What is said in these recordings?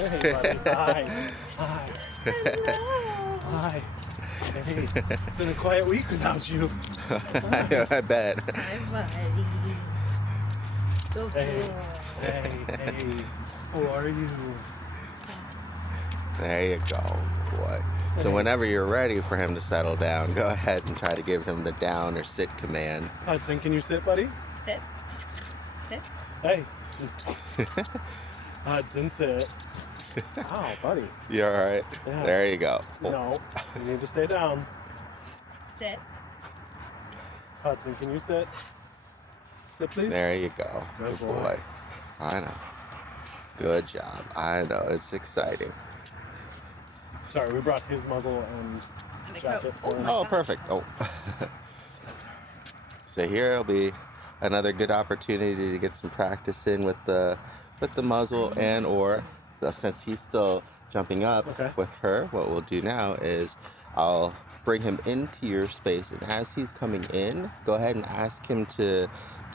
Hey, buddy. Hi. Hi. Hello. Hi. Hey, it's been a quiet week without you. I bet. Hi, buddy. Good Hey, boy. hey. How are you? There you go, boy. So Hey. whenever you're ready for him to settle down, go ahead and try to give him the down or sit command. Hudson, can you sit, buddy? Sit. Sit. Hey. Hudson, sit. Ow, buddy. You all right? Yeah. There you go. No, you need to stay down. Sit. Hudson, can you sit? Sit, please. There you go. Good Good boy. boy. I know. Good job. I know. It's exciting. Sorry, we brought his muzzle and And a jacket coat. for him. Oh, perfect. Oh. So here will be another good opportunity to get some practice in with the muzzle and or since he's still jumping up Okay. with her, what we'll do now is I'll bring him into your space, and as he's coming in, go ahead and ask him to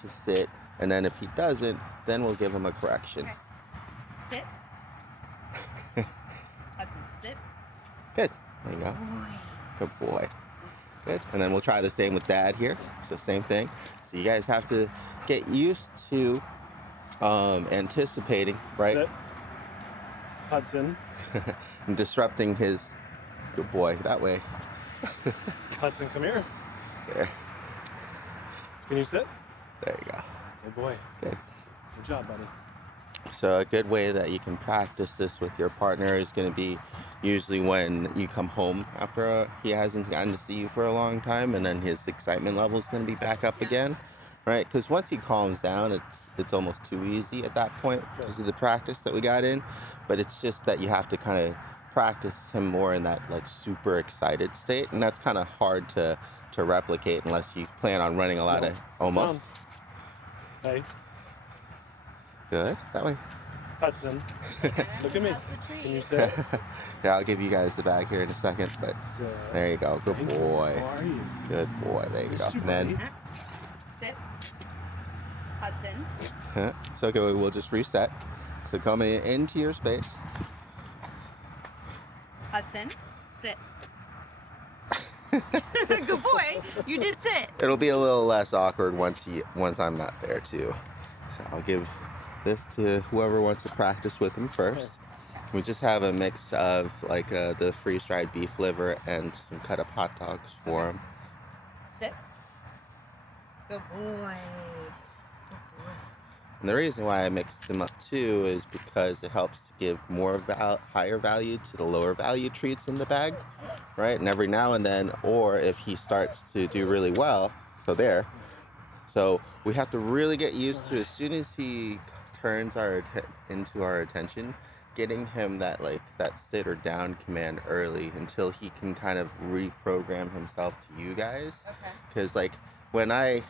sit, and then if he doesn't, then we'll give him a correction. Okay. Sit. Hudson, sit. Good. There you go. Boy. Good boy. Good. And then we'll try the same with Dad here. So same thing. So you guys have to get used to anticipating, right? Sit. Hudson. And disrupting his good boy that way. Hudson, come here. There. Can you sit? There you go. Good boy. Good. Good job, buddy. So a good way that you can practice this with your partner is going to be usually when you come home after he hasn't gotten to see you for a long time, and then his excitement level is going to be back up again, right? Because once he calms down, it's almost too easy at that point because of the practice that we got in. But it's just that you have to kind of practice him more in that like super excited state, and that's kind of hard to replicate unless you plan on running a lot No, of almost. Hey, Good. That way. Hudson. Look at me. How's the Can you trees? sit? Yeah, I'll give you guys the bag here in a second, but Sit. there you go. Good Thank you. boy. How are you? Good boy. There you Miss go. you, And then buddy. Sit. Hudson. it's okay. We'll just reset. So coming into your space. Hudson. Sit. Good boy. You did sit. It'll be a little less awkward once I'm not there too. So I'll give this to whoever wants to practice with him first. We just have a mix of like the freeze-dried beef liver and some cut up hot dogs for him. Sit. Good boy. And the reason why I mixed them up too is because it helps to give more higher value to the lower value treats in the bag, right? And every now and then, or if he starts to do really well, so there. So we have to really get used to, as soon as he turns into our attention, getting him that sit or down command early until he can kind of reprogram himself to you guys. Okay. Because like when I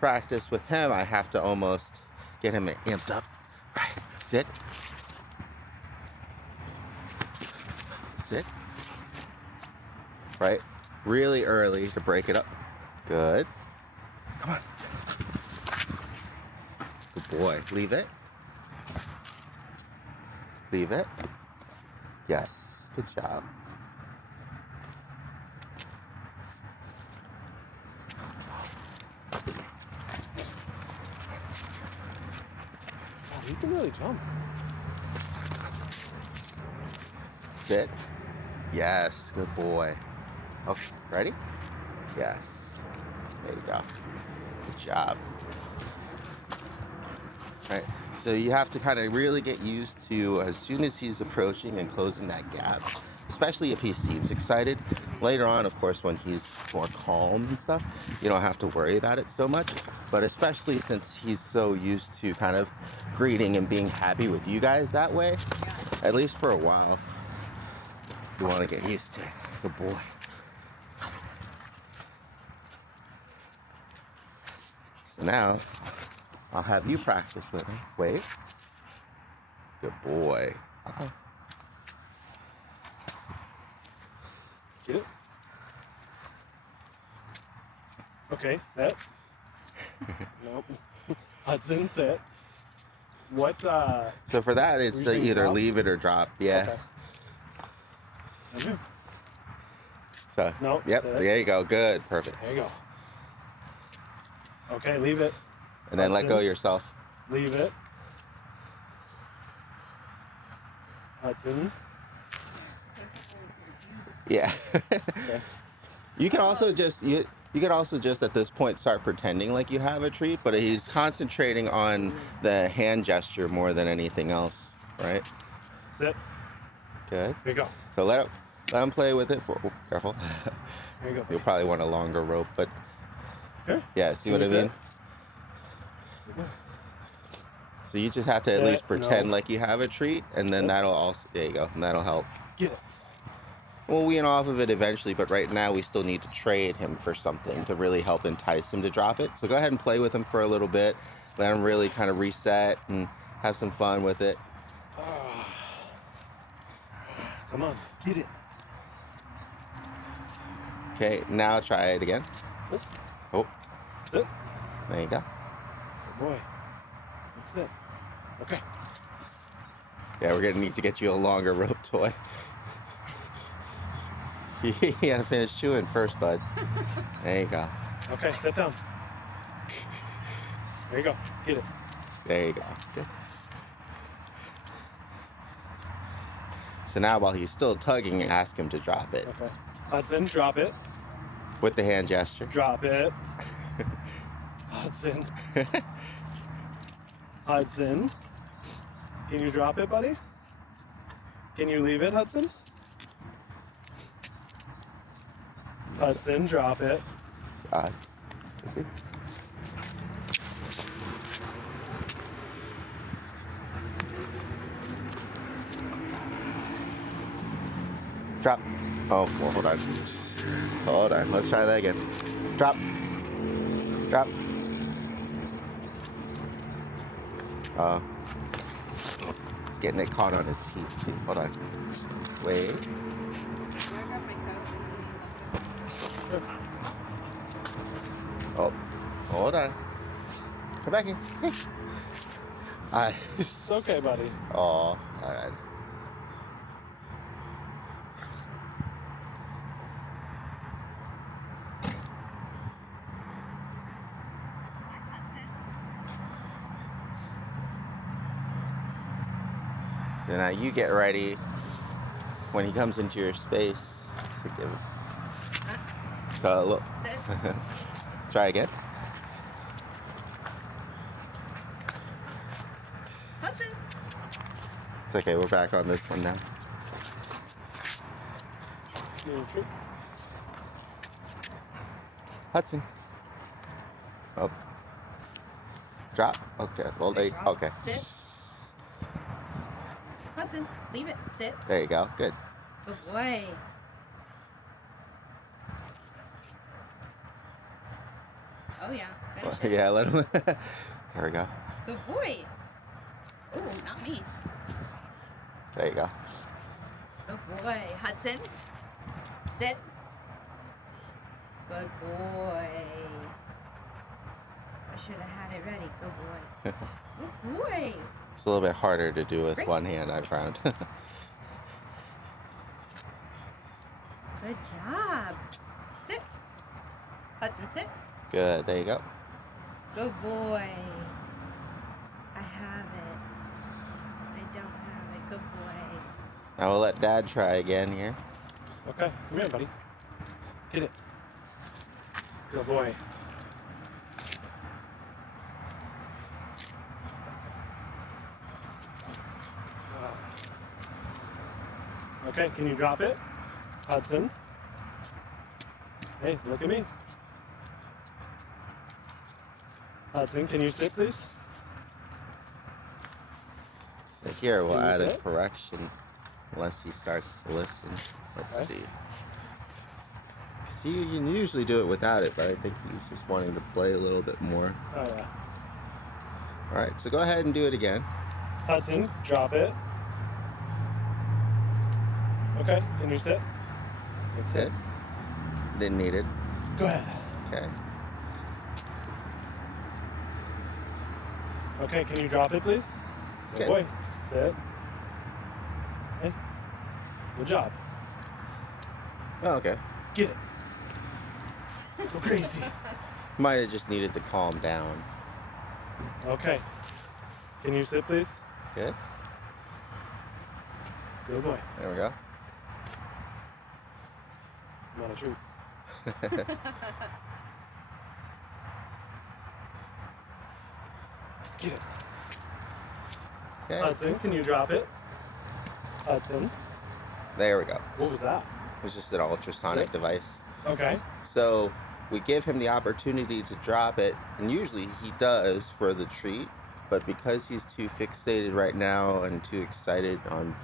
practice with him, I have to almost get him amped up. Right, sit. Sit. Right, really early to break it up. Good. Come on. Good boy. Leave it. Leave it. Yes. Good job. Oh, you can really jump. Sit. Yes. Good boy. Okay. Ready? Yes. There you go. Good job. Right. So you have to kind of really get used to, as soon as he's approaching and closing that gap, especially if he seems excited. Later on, of course, when he's more calm and stuff, you don't have to worry about it so much. But especially since he's so used to kind of greeting and being happy with you guys that way, at least for a while, you want to get used to it. Good boy. So now, I'll have you practice with him. Wait. Good boy. Get it? Okay, sit. Nope. Hudson, sit. What? So for that, it's Were you saying either drop? leave it or drop. Yeah. Okay. So. No, Yep. sit. There you go. Good. Perfect. There you go. Okay, leave it. And then let Hudson. go yourself. Leave it. Hudson. Yeah. Okay. You can also just you can also just at this point start pretending like you have a treat, but he's concentrating on the hand gesture more than anything else, right? Sit. Good. Here you go. So let him play with it. Oh, careful. Here you go. You'll probably want a longer rope, but Here. yeah, see what I Can mean? you sit? So you just have to at Sit. least pretend No. like you have a treat, and then Sit. that'll also, there you go, and that'll help. Get it. We'll wean off of it eventually, but right now we still need to trade him for something to really help entice him to drop it. So go ahead and play with him for a little bit. Let him really kind of reset and have some fun with it. Come on, get it. Okay, now try it again. Oh, Sit. there you go. Good boy. That's it. Okay. Yeah, we're gonna need to get you a longer rope toy. You gotta finish chewing first, bud. There you go. Okay, sit down. There you go. Get it. There you go. Good. So now while he's still tugging, ask him to drop it Okay. Hudson, drop it. with the hand gesture. Drop it. Hudson. Hudson. Can you drop it, buddy? Can you leave it, Hudson? Hudson, drop it. Is he? Drop. Oh, well, hold on. Hold on. Let's try that again. Drop. Drop. He's getting it caught on his teeth, too. Hold on. Wait. Oh, hold on. Come back here. Hey. Alright. It's okay, buddy. Oh, alright. So now you get ready when he comes into your space to give him. So look. Sit. Try again. Hudson. It's okay, we're back on this one now. Hudson. Oh. Drop. Okay. Well, they. Okay. Sit. Hudson, leave it. Sit. There you go. Good. Good boy. Oh yeah. Finish it. Yeah, let him. There we go. Good boy. Oh, not me. There you go. Good boy. Hudson. Sit. Good boy. I should have had it ready. Good boy. Good boy. It's a little bit harder to do with Great. one hand, I found. Good job. Sit. Hudson, sit. Good. There you go. Good boy. I have it. I don't have it. Good boy. Now we'll let Dad try again here. Okay, come here, buddy. Get it. Good boy. Okay, can you drop it? Hudson. Hey, look at me. Hudson, can you sit, please? So here we'll Can you add a sit? correction unless he starts to listen. Let's Okay. see. See, you can usually do it without it, but I think he's just wanting to play a little bit more. Oh, yeah. All right, so go ahead and do it again. Hudson, drop it. Okay, can you sit? That's it. Didn't need it. Go ahead. Okay. Okay, can you drop it, please? Good Good. boy. Sit. Hey. Good job. Oh, okay. Get it. Go crazy. Might have just needed to calm down. Okay. Can you sit, please? Good. Good boy. There we go. A lot of treats. Get it. Okay. Hudson, can you drop it? Hudson. There we go. What was that? It was just an ultrasonic Sick. device. Okay. So we give him the opportunity to drop it, and usually he does for the treat, but because he's too fixated right now and too excited on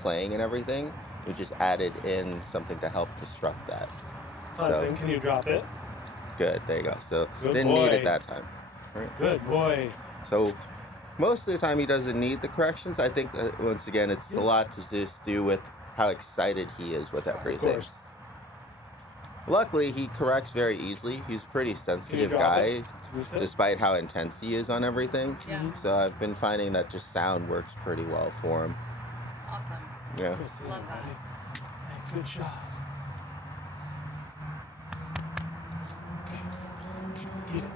playing and everything, we just added in something to help disrupt that. Hudson, can you drop it? Good, there you go. So Good didn't need boy. it that time. Right? Good boy. So most of the time he doesn't need the corrections. I think that, once again, it's a lot to just do with how excited he is with Of everything. course. Luckily, he corrects very easily. He's a pretty Can you sensitive drop guy, it? Can you sit? despite how intense he is on everything. Yeah. Mhm. So I've been finding that just sound works pretty well for him. Awesome. Yeah. Go sit, Love that. buddy. Hey, good job. Okay. Get it.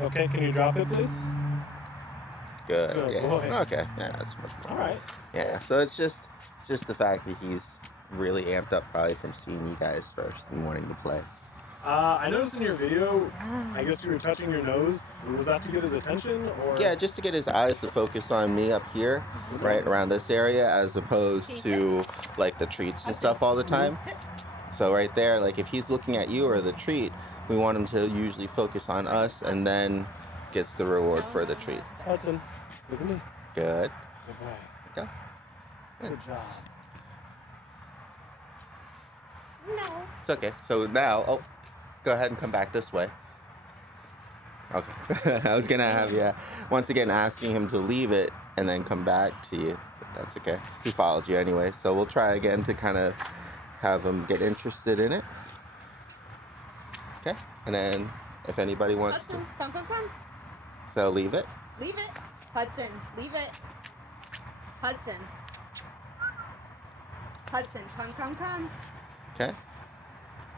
Okay, can you drop it, please? Good. Good Yeah. boy. Okay. Yeah, that's much more. All right. Yeah. So it's just the fact that he's really amped up probably from seeing you guys first and wanting to play. I noticed in your video, I guess you were touching your nose. Was that to get his attention, or? Yeah, just to get his eyes to focus on me up here, right around this area, as opposed to like the treats and stuff all the time. Sit. So right there, like if he's looking at you or the treat, we want him to usually focus on us and then gets the reward for the treat. Hudson, look at me. Good. Good boy. Go. Good job. No. It's okay. So now, oh, go ahead and come back this way. Okay. I was gonna have you once again asking him to leave it and then come back to you. But that's okay. He followed you anyway. So we'll try again to kind of have him get interested in it. Okay. And then if anybody wants to, Hudson, come. so leave it. Leave it. Hudson, leave it. Hudson. Hudson, come. Okay.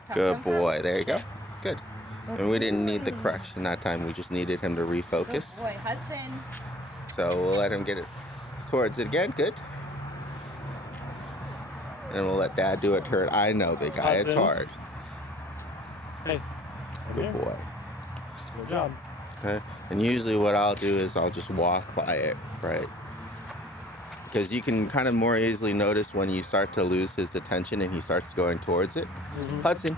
Come, Good come. boy. There you go. Sit. Good. Good And we didn't need the boy. correction that time. We just needed him to Good refocus. boy, Hudson. So we'll let him get it towards it again. Good. And we'll let Dad do a turn. I know, big guy. It's Hudson. hard. Hey. Come Good here. boy. Good job. Okay. And usually what I'll do is I'll just walk by it, right? Because you can kind of more easily notice when you start to lose his attention and he starts going towards it. Mhm. Hudson.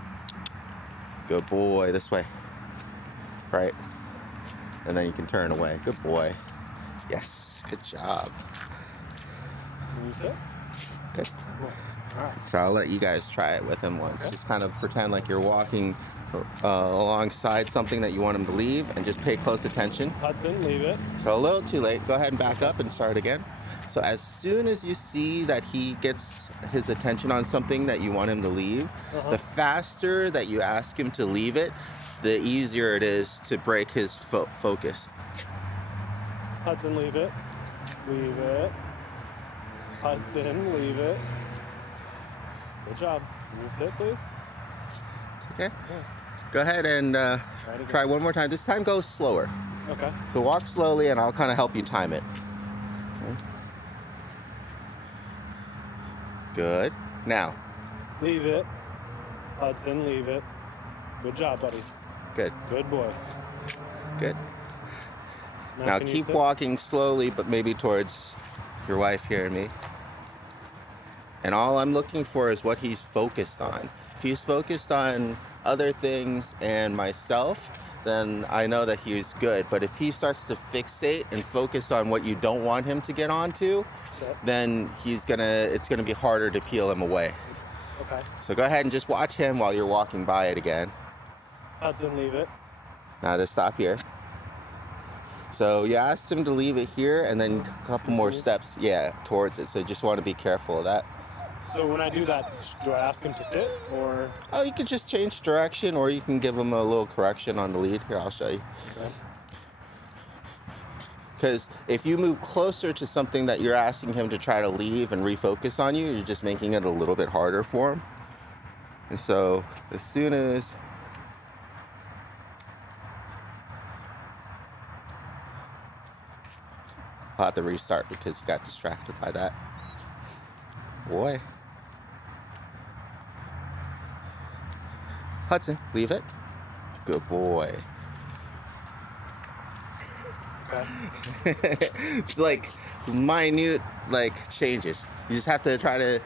Good boy. This way. Right. And then you can turn away. Good boy. Yes. Good job. Can you sit? Good. Good boy. All right. So I'll let you guys try it with him once. Okay. Just kind of pretend like you're walking alongside something that you want him to leave and just pay close attention. Hudson, leave it. So a little too late. Go ahead and back up and start again. So as soon as you see that he gets his attention on something that you want him to leave, Uh-huh. the faster that you ask him to leave it, the easier it is to break his focus. Hudson, leave it. Leave it. Hudson, leave it. Good job. Can you sit, please? Okay? Yeah. Go ahead and Try it again. try one more time. This time go slower. Okay. So walk slowly and I'll kind of help you time it. Okay. Good. Now, Leave it. Hudson, leave it. Good job, buddy. good, Good boy. good. Now can you keep sit? walking slowly, but maybe towards your wife here and me. And all I'm looking for is what he's focused on. If he's focused on other things and myself, then I know that he's good. But if he starts to fixate and focus on what you don't want him to get onto, Sit. then it's gonna be harder to peel him away. Okay. So go ahead and just watch him while you're walking by it again. Hudson, leave it. Now just stop here. So you asked him to leave it here and then a couple more steps, yeah, towards it. So you just want to be careful of that. So when I do that, do I ask him to sit or? Oh, you can just change direction, or you can give him a little correction on the lead. Here, I'll show you. Okay. Because if you move closer to something that you're asking him to try to leave and refocus on you, you're just making it a little bit harder for him. And so as soon as I'll have to restart because he got distracted by that. Boy. Hudson, leave it. Good boy. Okay. It's like minute changes. You just have to try to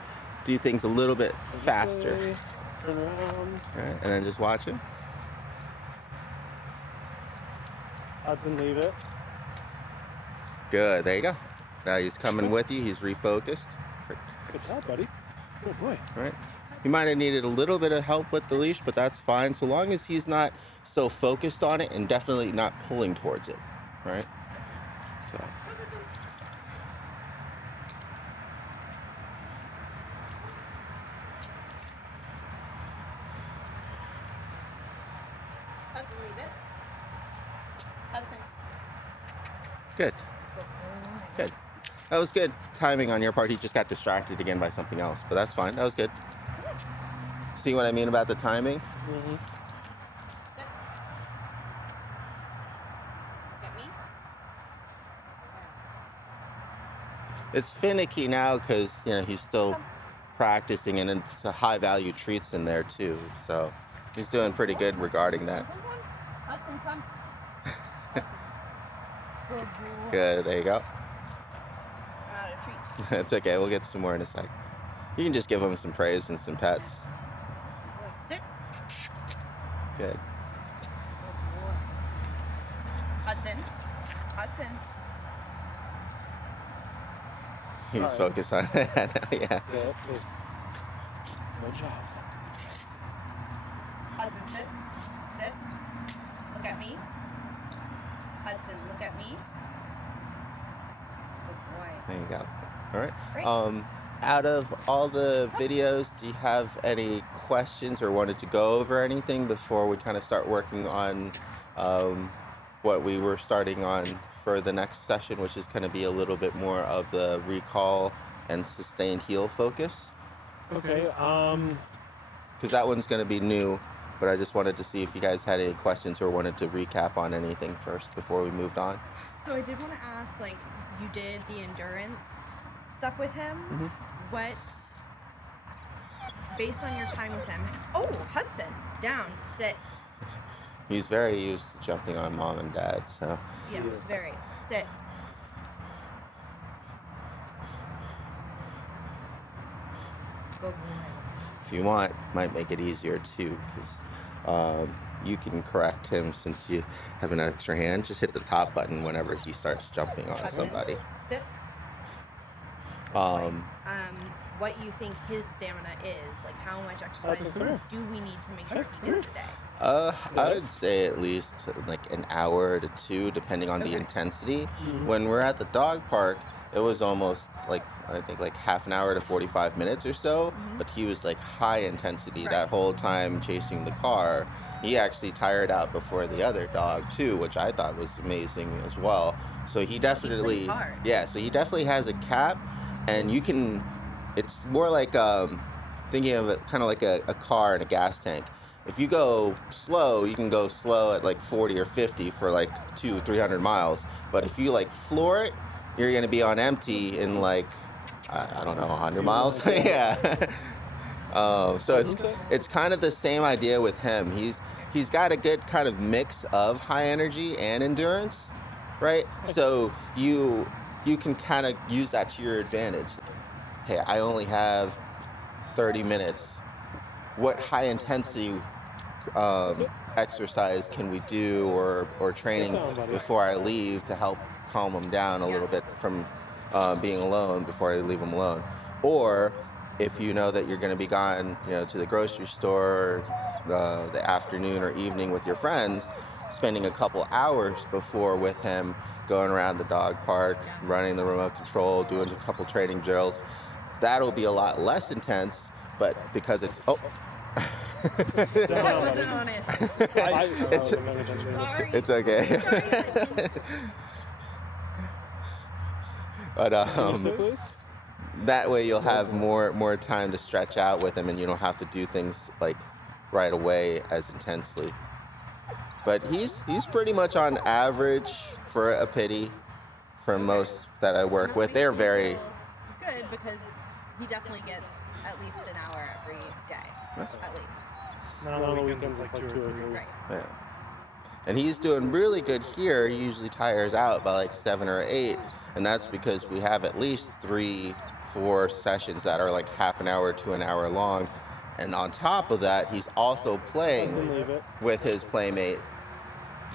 do things a little bit faster. Let's turn around. All right, and then just watch him. Hudson, leave it. Good, there you go. Now he's coming with you. He's refocused. Good job, buddy. Good boy. Right. He might have needed a little bit of help with the leash, but that's fine so long as he's not so focused on it and definitely not pulling towards it. Right? So. Hudson, leave it. Hudson. Good. Good. That was good timing on your part. He just got distracted again by something else, but that's fine. That was good. See what I mean about the timing? Mm-hmm. Sit. Look at me. It's finicky now because he's still practicing, and it's a high value treats in there too. So he's doing pretty good regarding that. Hudson, come. Good boy. Good. There you go. Out of treats. It's okay. We'll get some more in a sec. You can just give him some praise and some pets. Sit. Good. Good boy. Hudson. Hudson. He's Sorry. focused on that. Yeah. Sit, please. Good job. Hudson, sit. Sit. Look at me. Hudson, look at me. Good boy. There you go. All right. Great. Out of all the videos, do you have any questions or wanted to go over anything before we kind of start working on what we were starting on for the next session, which is going to be a little bit more of the recall and sustained heel focus? Okay. Because that one's going to be new, but I just wanted to see if you guys had any questions or wanted to recap on anything first before we moved on. So I did want to ask, you did the endurance stuff with him. Mm-hmm. What, based on your time with him? Oh, Hudson, down, sit. He's very used to jumping on mom and dad, so. Yes, Yes. very. Sit. Good boy. If you want, might make it easier too, because you can correct him since you have an extra hand. Just hit the top button whenever he starts jumping on Hudson, somebody. Sit. What you think his stamina is? How much exercise Hudson, come here. do we need to make sure Hey, he come gets a day? I would say at least an hour to two, depending on the Okay. intensity. Mhm. When we're at the dog park, it was almost I think half an hour to 45 minutes or so, Mhm. but he was high intensity Right. that whole time chasing the car. He actually tired out before the other dog too, which I thought was amazing as well. So he definitely, plays hard. yeah, so he definitely has a cap, and you can, it's more thinking of it kind of like a car and a gas tank. If you go slow, you can go slow at 40 or 50 for 200-300 miles. But if you floor it, you're gonna be on empty in I don't know, 100 miles. Yeah. So it's kind of the same idea with him. He's got a good kind of mix of high energy and endurance, right? So you can kind of use that to your advantage. Hey, I only have 30 minutes. What high intensity exercise can we do or training before I leave to help calm him down a little bit from being alone before I leave him alone? Or if you know that you're going to be gone, to the grocery store the afternoon or evening with your friends, spending a couple hours before with him, going around the dog park, running the remote control, doing a couple training drills. that'll be a lot less intense, but because it's Sit I down, wasn't buddy. on it. I It's- wasn't paying attention. Sorry. it's okay. Sorry. But Can you sit, please? that way you'll have more time to stretch out with him, and you don't have to do things like right away as intensely. But he's pretty much on average for a pity for most that I work with. They're very good because he definitely gets at least an hour every day, at least. Not on the weekends, it's like 2 or 3. Right. yeah. And he's doing really good here. He usually tires out by like 7 or 8, and that's because we have at least 3-4 sessions that are like half an hour to an hour long. And on top of that, he's also playing Hudson, leave it. with his playmate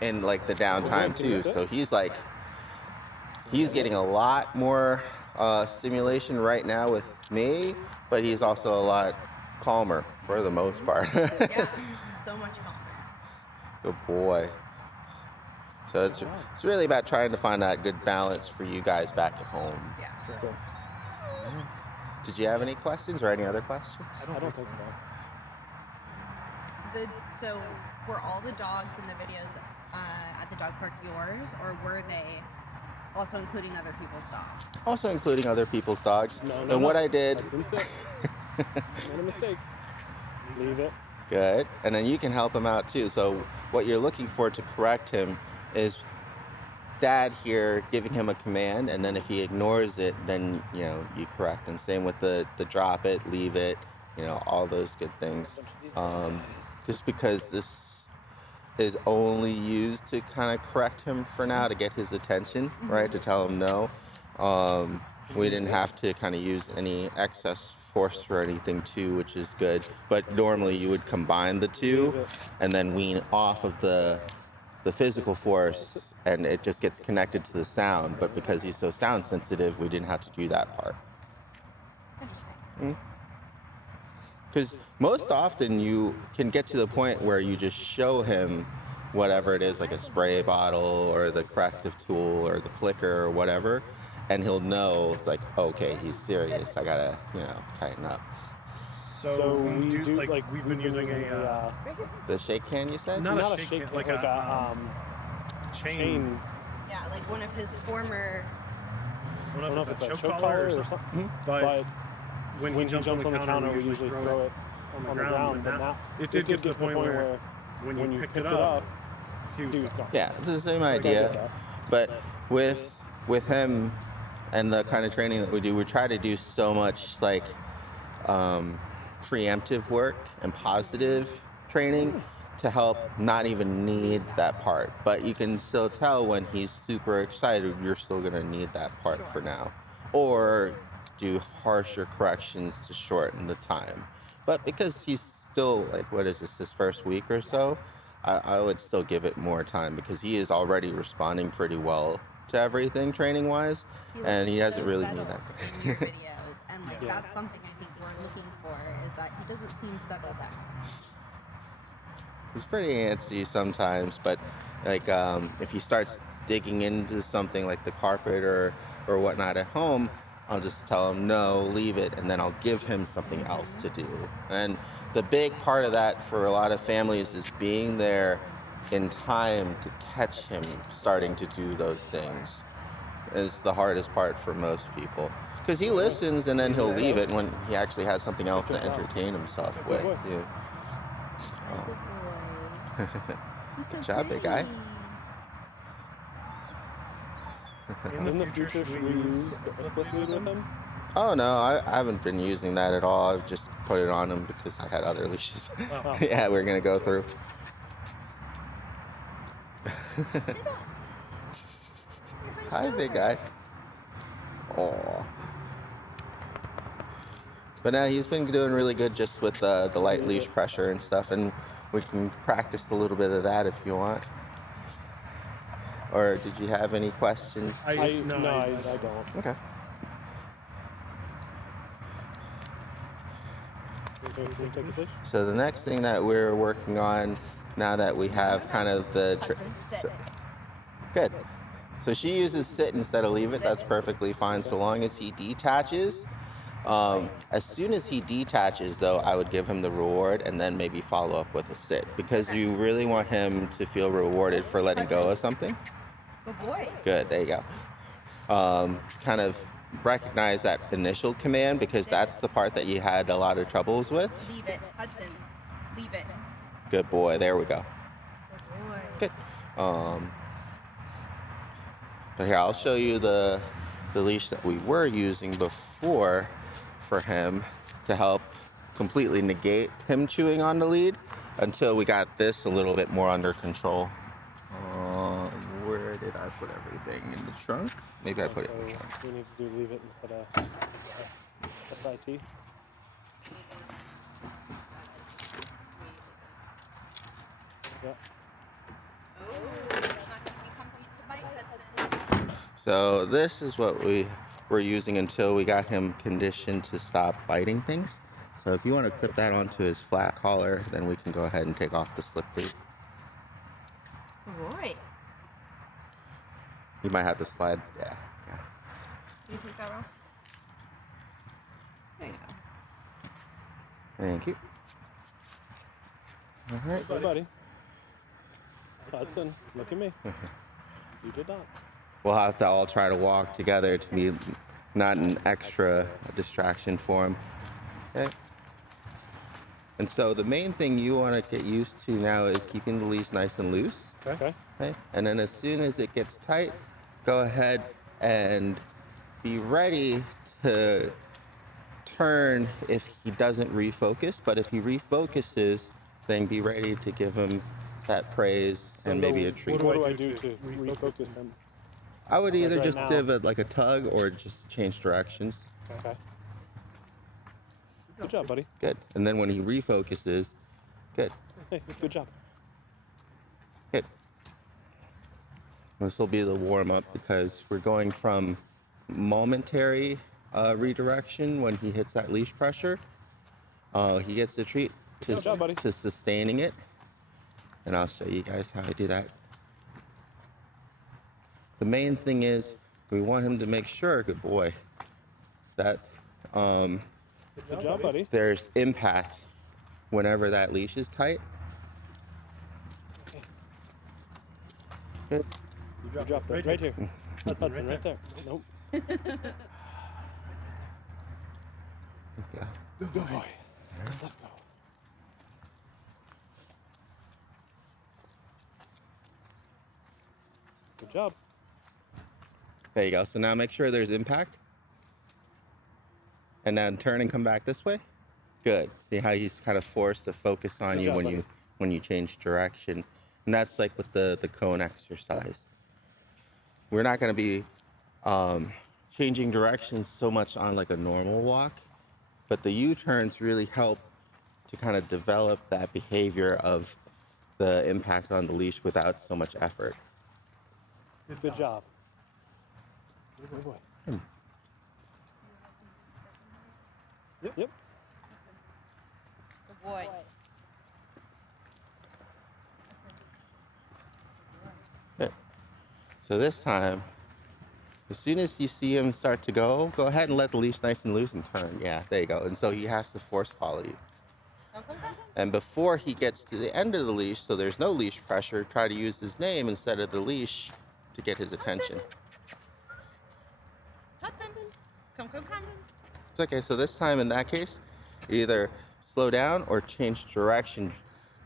in like the downtime too. So he's getting a lot more stimulation right now with me, but he's also a lot calmer for the most part. Yeah, so much calmer. Good boy. So it's really about trying to find that good balance for you guys back at home. Yeah. Cool. Did you have any questions or any other questions? I don't think so. So were all the dogs in the videos at the dog park yours, or were they also including other people's dogs? Also including other people's dogs. No, And what I did, Hudson, sit. Not a mistake. Leave it. good, and then you can help him out too. So what you're looking for to correct him is dad here giving him a command, and then if he ignores it, then you correct him. Same with the drop it, leave it, all those good things. Just because this is only used to kind of correct him for now, to get his attention, right? To tell him no. We didn't have to kind of use any excess force or anything too, which is good. But normally you would combine the two and then wean off of the physical force, and it just gets connected to the sound. But because he's so sound sensitive, we didn't have to do that part. Interesting. Because most often you can get to the point where you just show him whatever it is, like a spray bottle or the corrective tool or the clicker or whatever, and he'll know it's like, okay, he's serious. I gotta, tighten up. So we do like we've been using a The shake can, you said? not a shake, like a chain. Yeah, like one of his former. I don't know if it's a choke collar or something. But when he jumps on the counter, we usually throw it on the ground. But now it did get to the point where when you picked it up, he was gone. Yeah, it's the same I idea. get that. But with him and the kind of training that we do, we try to do so much like preemptive work and positive training to help not even need that part. But you can still tell when he's super excited, you're still gonna need that part for now. Or do harsher corrections to shorten the time. But because he's still like, what is this, his first week or so, I would still give it more time because he is already responding pretty well to everything training wise, and he hasn't really needed that. In your videos, and like that's something I think we're looking for, is that he doesn't seem settled down. He's pretty antsy sometimes, but like if he starts digging into something like the carpet or whatnot at home, I'll just tell him no, leave it, and then I'll give him something else to do. And the big part of that for a lot of families is being there in time to catch him starting to do those things is the hardest part for most people. Because he listens and then he'll leave it when he actually has something else to entertain himself with. Yeah. Good boy. He's so Good job, big guy. pretty. In the future, should we use a split lead with him? Oh no, I haven't been using that at all. I've just put it on him because I had other leashes. Oh. Yeah, we're gonna go through. Sit up. Hi, big guy. Aw. But now he's been doing really good just with the light leash pressure and stuff, and we can practice a little bit of that if you want. Or did you have any questions? I don't. Okay. Can we take a switch? So the next thing that we're working on now that we have kind of the... Hudson, sit. Good. So she uses sit instead of leave it. That's perfectly fine so long as he detaches As soon as he detaches, though, I would give him the reward and then maybe follow up with a sit because you really want him to feel rewarded for letting go of something. Good boy. Good, there you go. Kind of recognize that initial command because that's the part that you had a lot of troubles with. Leave it, Hudson. Leave it. Good boy, there we go. Good boy. Good. But here, I'll show you the leash that we were using before for him to help completely negate him chewing on the lead until we got this a little bit more under control. Where did I put everything? In the trunk? Maybe I put it in the trunk. We need to do leave it instead of SIT. Yeah. So this is what we were using until we got him conditioned to stop biting things. So if you want to clip that onto his flat collar, then we can go ahead and take off the slip tape. Good boy. You might have to slide. Yeah. Can you take that, Ross? There you go. Thank you. All right. Hey, buddy. Hudson, look at me. You did not. We'll have to all try to walk together to be not an extra distraction for him. Okay. And so the main thing you want to get used to now is keeping the leash nice and loose. Okay. Okay. And then as soon as it gets tight, go ahead and be ready to turn if he doesn't refocus. But if he refocuses, then be ready to give him that praise and maybe a treat. What do I do to refocus him? I would either right just now. give it like a tug or just change directions. Okay. Good job, buddy. Good. And then when he refocuses, good. Hey, good job. Good. This will be the warm up because we're going from momentary redirection when he hits that leash pressure. He gets a treat Good job, buddy. to sustaining it. And I'll show you guys how I do that. The main thing is we want him to make sure, good boy, that Good job, buddy. there's impact whenever that leash is tight. Good. You dropped it right here. That's Hudson right there. Nope. Yeah. Good boy. Let's go. Good job. There you go. So now make sure there's impact. And then turn and come back this way. Good. See how he's kind of forced to focus on Good you job, when buddy. you change direction. And that's like with the cone exercise. We're not going to be changing directions so much on like a normal walk, but the U-turns really help to kind of develop that behavior of the impact on the leash without so much effort. Good job. Good boy. Yep. Good boy. Good. So this time, as soon as you see him start to go ahead and let the leash nice and loose and turn. Yeah, there you go. And so he has to force follow you. And before he gets to the end of the leash, so there's no leash pressure, try to use his name instead of the leash to get his attention. Hudson. Come. It's okay. So this time, in that case, either slow down or change direction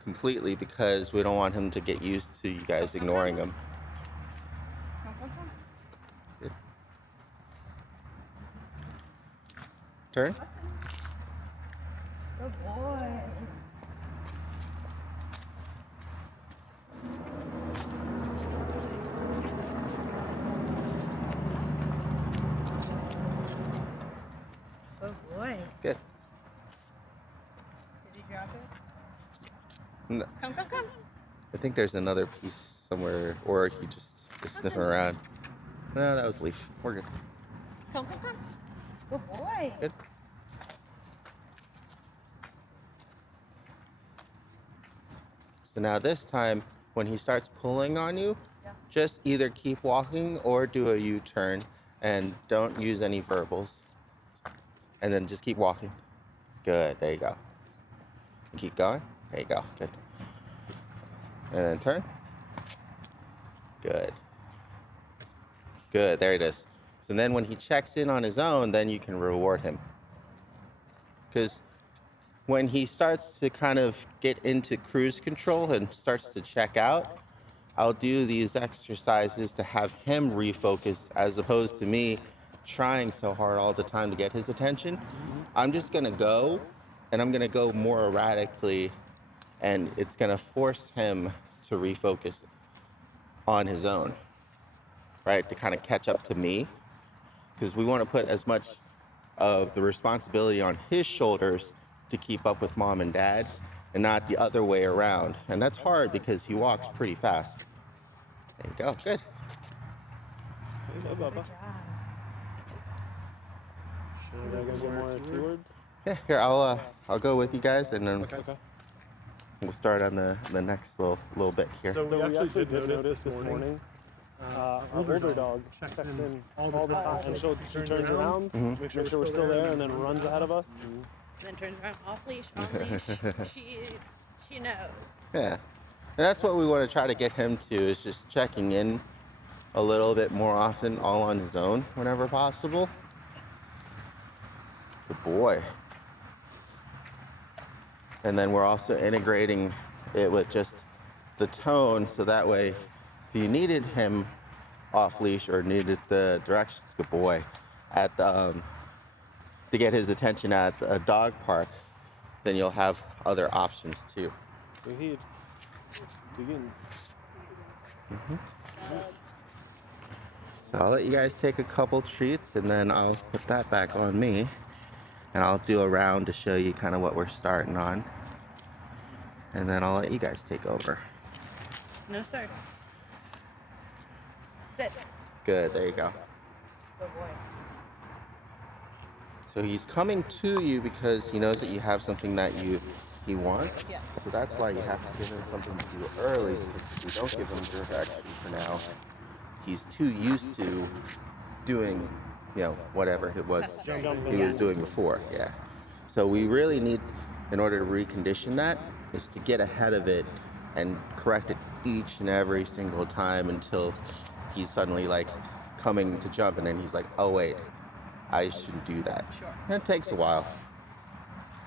completely because we don't want him to get used to you guys ignoring him. Come. Good. Turn. Good boy. Good boy. Good. Did he drop it? No, Come. I think there's another piece somewhere, or he just is sniffing around. No, that was Leaf. We're good. Come. Good boy. Good. So now this time, when he starts pulling on you, just either keep walking or do a U-turn and don't use any verbals. And then just keep walking. Good, there you go. Keep going. There you go, good. And then turn. Good. Good, there it is. So then when he checks in on his own, then you can reward him. Because when he starts to kind of get into cruise control and starts to check out, I'll do these exercises to have him refocus as opposed to me trying so hard all the time to get his attention. I'm just gonna go, and I'm gonna go more erratically, and it's gonna force him to refocus on his own, right? To kind of catch up to me, because we wanna put as much of the responsibility on his shoulders to keep up with mom and dad, and not the other way around. And that's hard because he walks pretty fast. There you go, good. There you go, Bubba. Should I go get more towards? Yeah, here, I'll go with you guys, and then Okay. we'll start on the next little bit here. So we actually did notice this morning, our older dog checks in all the time, and she turns around, make sure we're still there, and then runs ahead of us. And then turns around off leash. She knows. Yeah, and that's what we want to try to get him to, is just checking in a little bit more often, all on his own whenever possible. Good boy. And then we're also integrating it with just the tone, so that way if you needed him off leash or needed the directions, good boy, at to get his attention at a dog park, then you'll have other options too. Dig in. So I'll let you guys take a couple treats, and then I'll put that back on me, and I'll do a round to show you kind of what we're starting on, and then I'll let you guys take over. No, sir. Sit. Good, there you go. Good boy. So he's coming to you because he knows that you have something that he wants. Yeah. So that's why you have to give him something to do early, because if you don't give him direction for now, he's too used to doing, whatever it was he was doing before. Yeah. So we really need, in order to recondition that, is to get ahead of it and correct it each and every single time until he's suddenly like coming to jump, and then he's like, oh wait, I shouldn't do that. Sure. And it takes a while.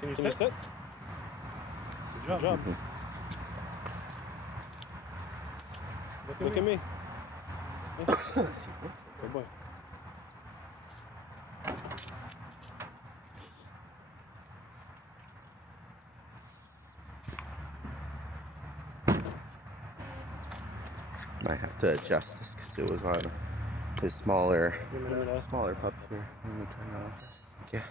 Can you sit? Good job. Look at me. Good boy. Might have to adjust this because it was on his smaller pup here. Let me turn it off. Yeah.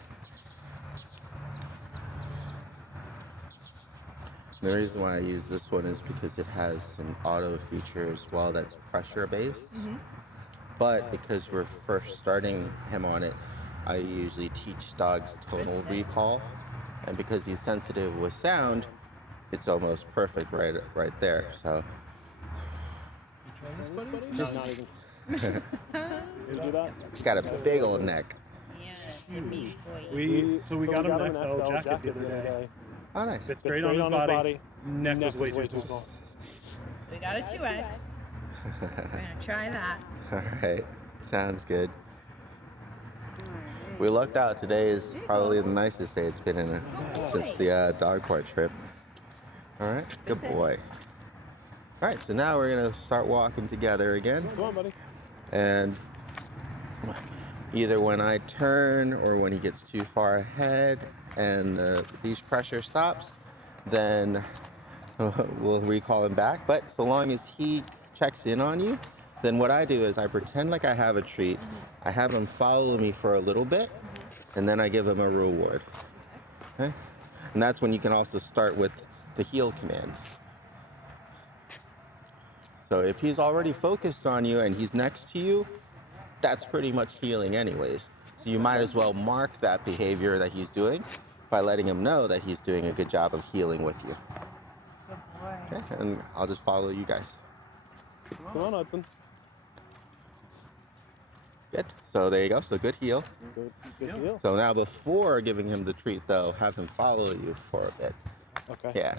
The reason why I use this one is because it has an auto feature as well that's pressure based. But because we're first starting him on it, I usually teach dogs tonal recall, and because he's sensitive with sound, it's almost perfect right there. So. No, not even. Did you do that? He's got a big old neck. Yeah, it's a big boy. We got him an XL jacket the other day. Oh, nice. Fits great on his body. Neck was way too small. So we got a 2X. We're gonna try that. All right, sounds good. We lucked out. Today is probably the nicest day it's been in since the dog park trip. All right, good boy. All right, so now we're gonna start walking together again. Come on, buddy. And either when I turn or when he gets too far ahead and the leash pressure stops, then we'll recall him back. But so long as he checks in on you, then what I do is I pretend like I have a treat. I have him follow me for a little bit, and then I give him a reward. Okay? And that's when you can also start with the heel command. So if he's already focused on you and he's next to you, that's pretty much healing anyways. So you might as well mark that behavior that he's doing by letting him know that he's doing a good job of healing with you. Good boy. Okay, and I'll just follow you guys. Come on, Hudson. Good. So there you go. So good heel. Good heel. So now before giving him the treat, though, have him follow you for a bit. Okay. Yeah.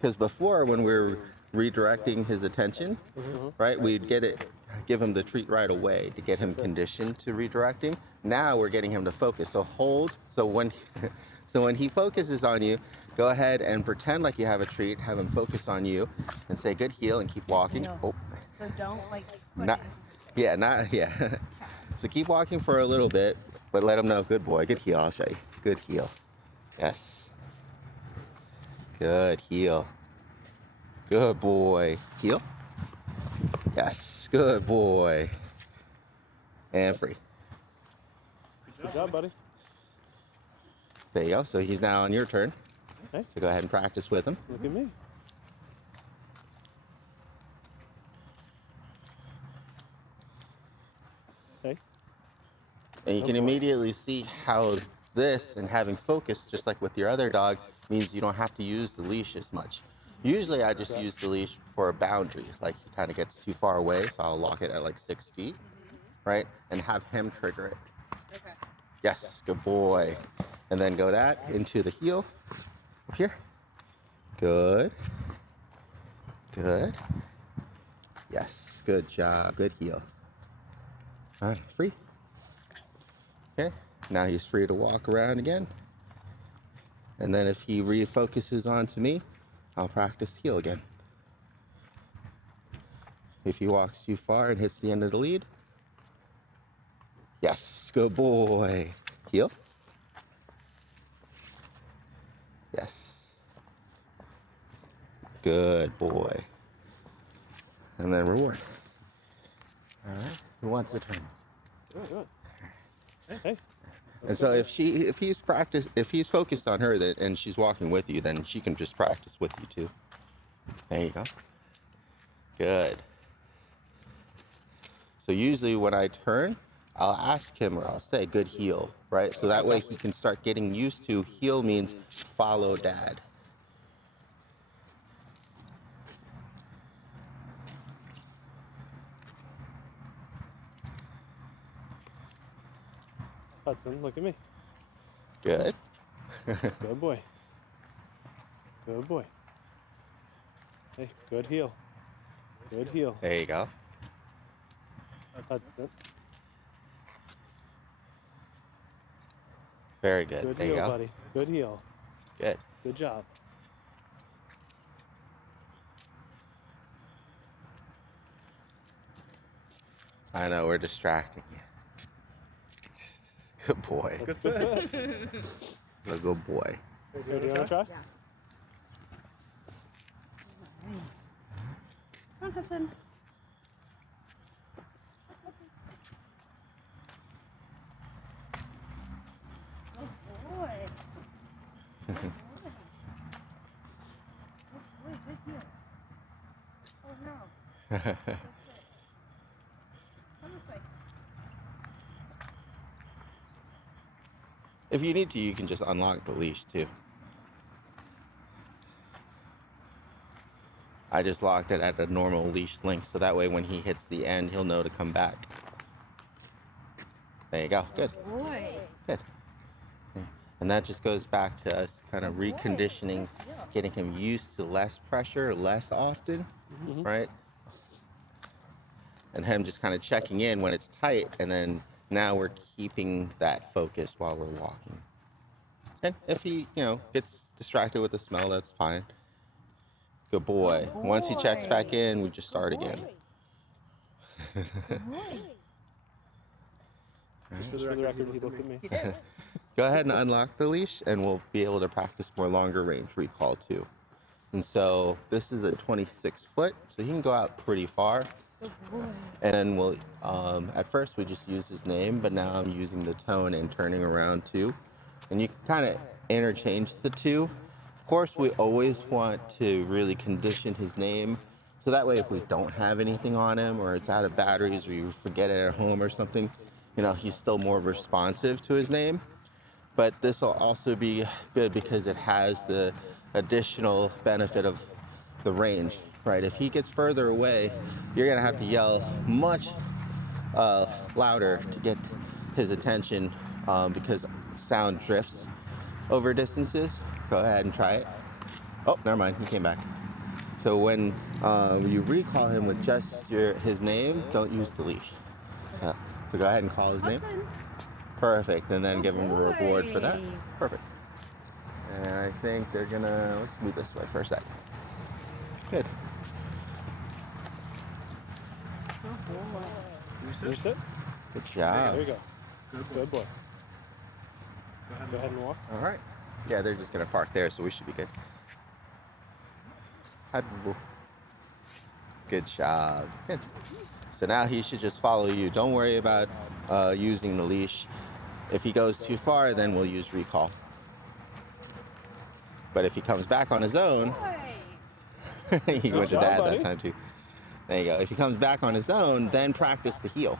Because before, when we were redirecting his attention, right, we'd give him the treat right away to get him conditioned to redirecting. Now we're getting him to focus. So hold. So when he focuses on you, go ahead and pretend like you have a treat. Have him focus on you, and say good heel, and keep walking. Oh. So don't like. Yeah. So keep walking for a little bit, but let him know. Good boy. Good heel. I'll show you. Good heel. Yes. Good heel. Good boy. Heel. Yes. Good boy. And free. Good job, buddy. There you go. So he's now on your turn. Okay. So go ahead and practice with him. Look at me. Okay. And you can immediately see how this and having focus, just like with your other dog, means you don't have to use the leash as much. Usually I just use the leash for a boundary, like he kind of gets too far away, so I'll lock it at like 6 feet, right? And have him trigger it. Okay. Yes, good boy. And then go that into the heel. Up here. Good. Good. Yes, good job. Good heel. All right, free. Okay, now he's free to walk around again. And then if he refocuses onto me, I'll practice heel again. If he walks too far and hits the end of the lead, yes, good boy. Heel. Yes. Good boy. And then reward. All right, who wants the turn? Good. Hey. And so if he's focused on her and she's walking with you, then she can just practice with you too. There you go. Good. So usually when I turn, I'll ask him or I'll say good heel, right? So that way he can start getting used to heel means follow dad. Hudson, look at me. Good. Good boy. Good boy. Hey, good heel. Good heel. There you go. Hudson. Very good. Good There heel, you go. buddy. Good heel. Good. Good job. I know we're distracting you. Good boy. That's good. A good boy. Here, do you want to try? Yeah. Come on, Hudson. Good boy. Good boy. Good heel. Oh no. That's it. Come this way. If you need to, you can just unlock the leash too. I just locked it at a normal leash length, so that way when he hits the end, he'll know to come back. There you go. Good. Boy. Good. And that just goes back to us kind of reconditioning, getting him used to less pressure, less often, right? And him just kind of checking in when it's tight, and then now we're keeping that focus while we're walking. And if he, gets distracted with the smell, that's fine. Good boy. Once he checks back in, we just start again. Just for the record, he looked at me. Go ahead and unlock the leash, and we'll be able to practice more longer range recall too. And so this is a 26 foot, so he can go out pretty far. And then we'll, at first we just use his name, but now I'm using the tone and turning around too. And you can kind of interchange the two. Of course, we always want to really condition his name, so that way if we don't have anything on him, or it's out of batteries, or you forget it at home or something, he's still more responsive to his name. But this will also be good because it has the additional benefit of the range, right? If he gets further away, you're gonna have to yell much louder to get his attention because sound drifts over distances. Go ahead and try it. Oh, never mind, he came back. So when you recall him with just his name, don't use the leash. So go ahead and call his name. Perfect, and then give him a reward for that. Perfect. And I think they're gonna, let's move this way for a sec. Good. You sit. Good job. There you go. Good boy. Go ahead and walk. All right. Yeah, they're just gonna park there, so we should be good. Hi, boo-boo. Good job. Good. So now he should just follow you. Don't worry about using the leash. If he goes too far, then we'll use recall. But if he comes back on his own, he went to dad that time too. There you go. If he comes back on his own, then practice the heel.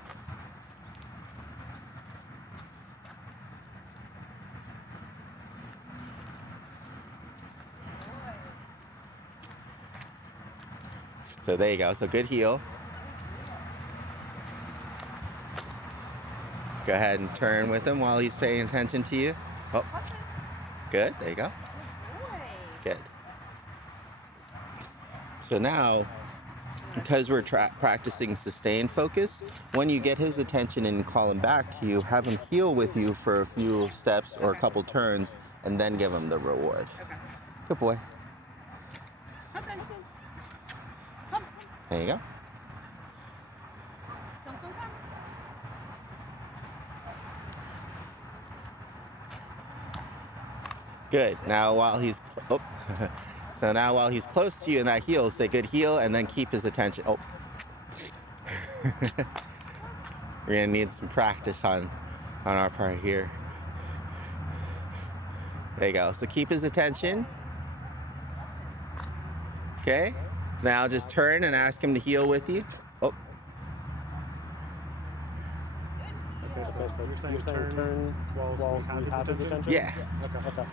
So there you go. So good heel. Go ahead and turn with him while he's paying attention to you. Oh, good. There you go. Good. So now, because we're practicing sustained focus, when you get his attention and call him back to you, have him heel with you for a few steps or a couple turns, and then give him the reward. Okay. Good boy. Hudson, come. There you go. Come. Good. Now while he's so now while he's close to you in that heel, say good heel, and then keep his attention. Oh. We're gonna need some practice on our part here. There you go. So keep his attention. Okay. Now just turn and ask him to heel with you. Oh. Okay, so you're saying turn while he has his attention? Yeah. Okay.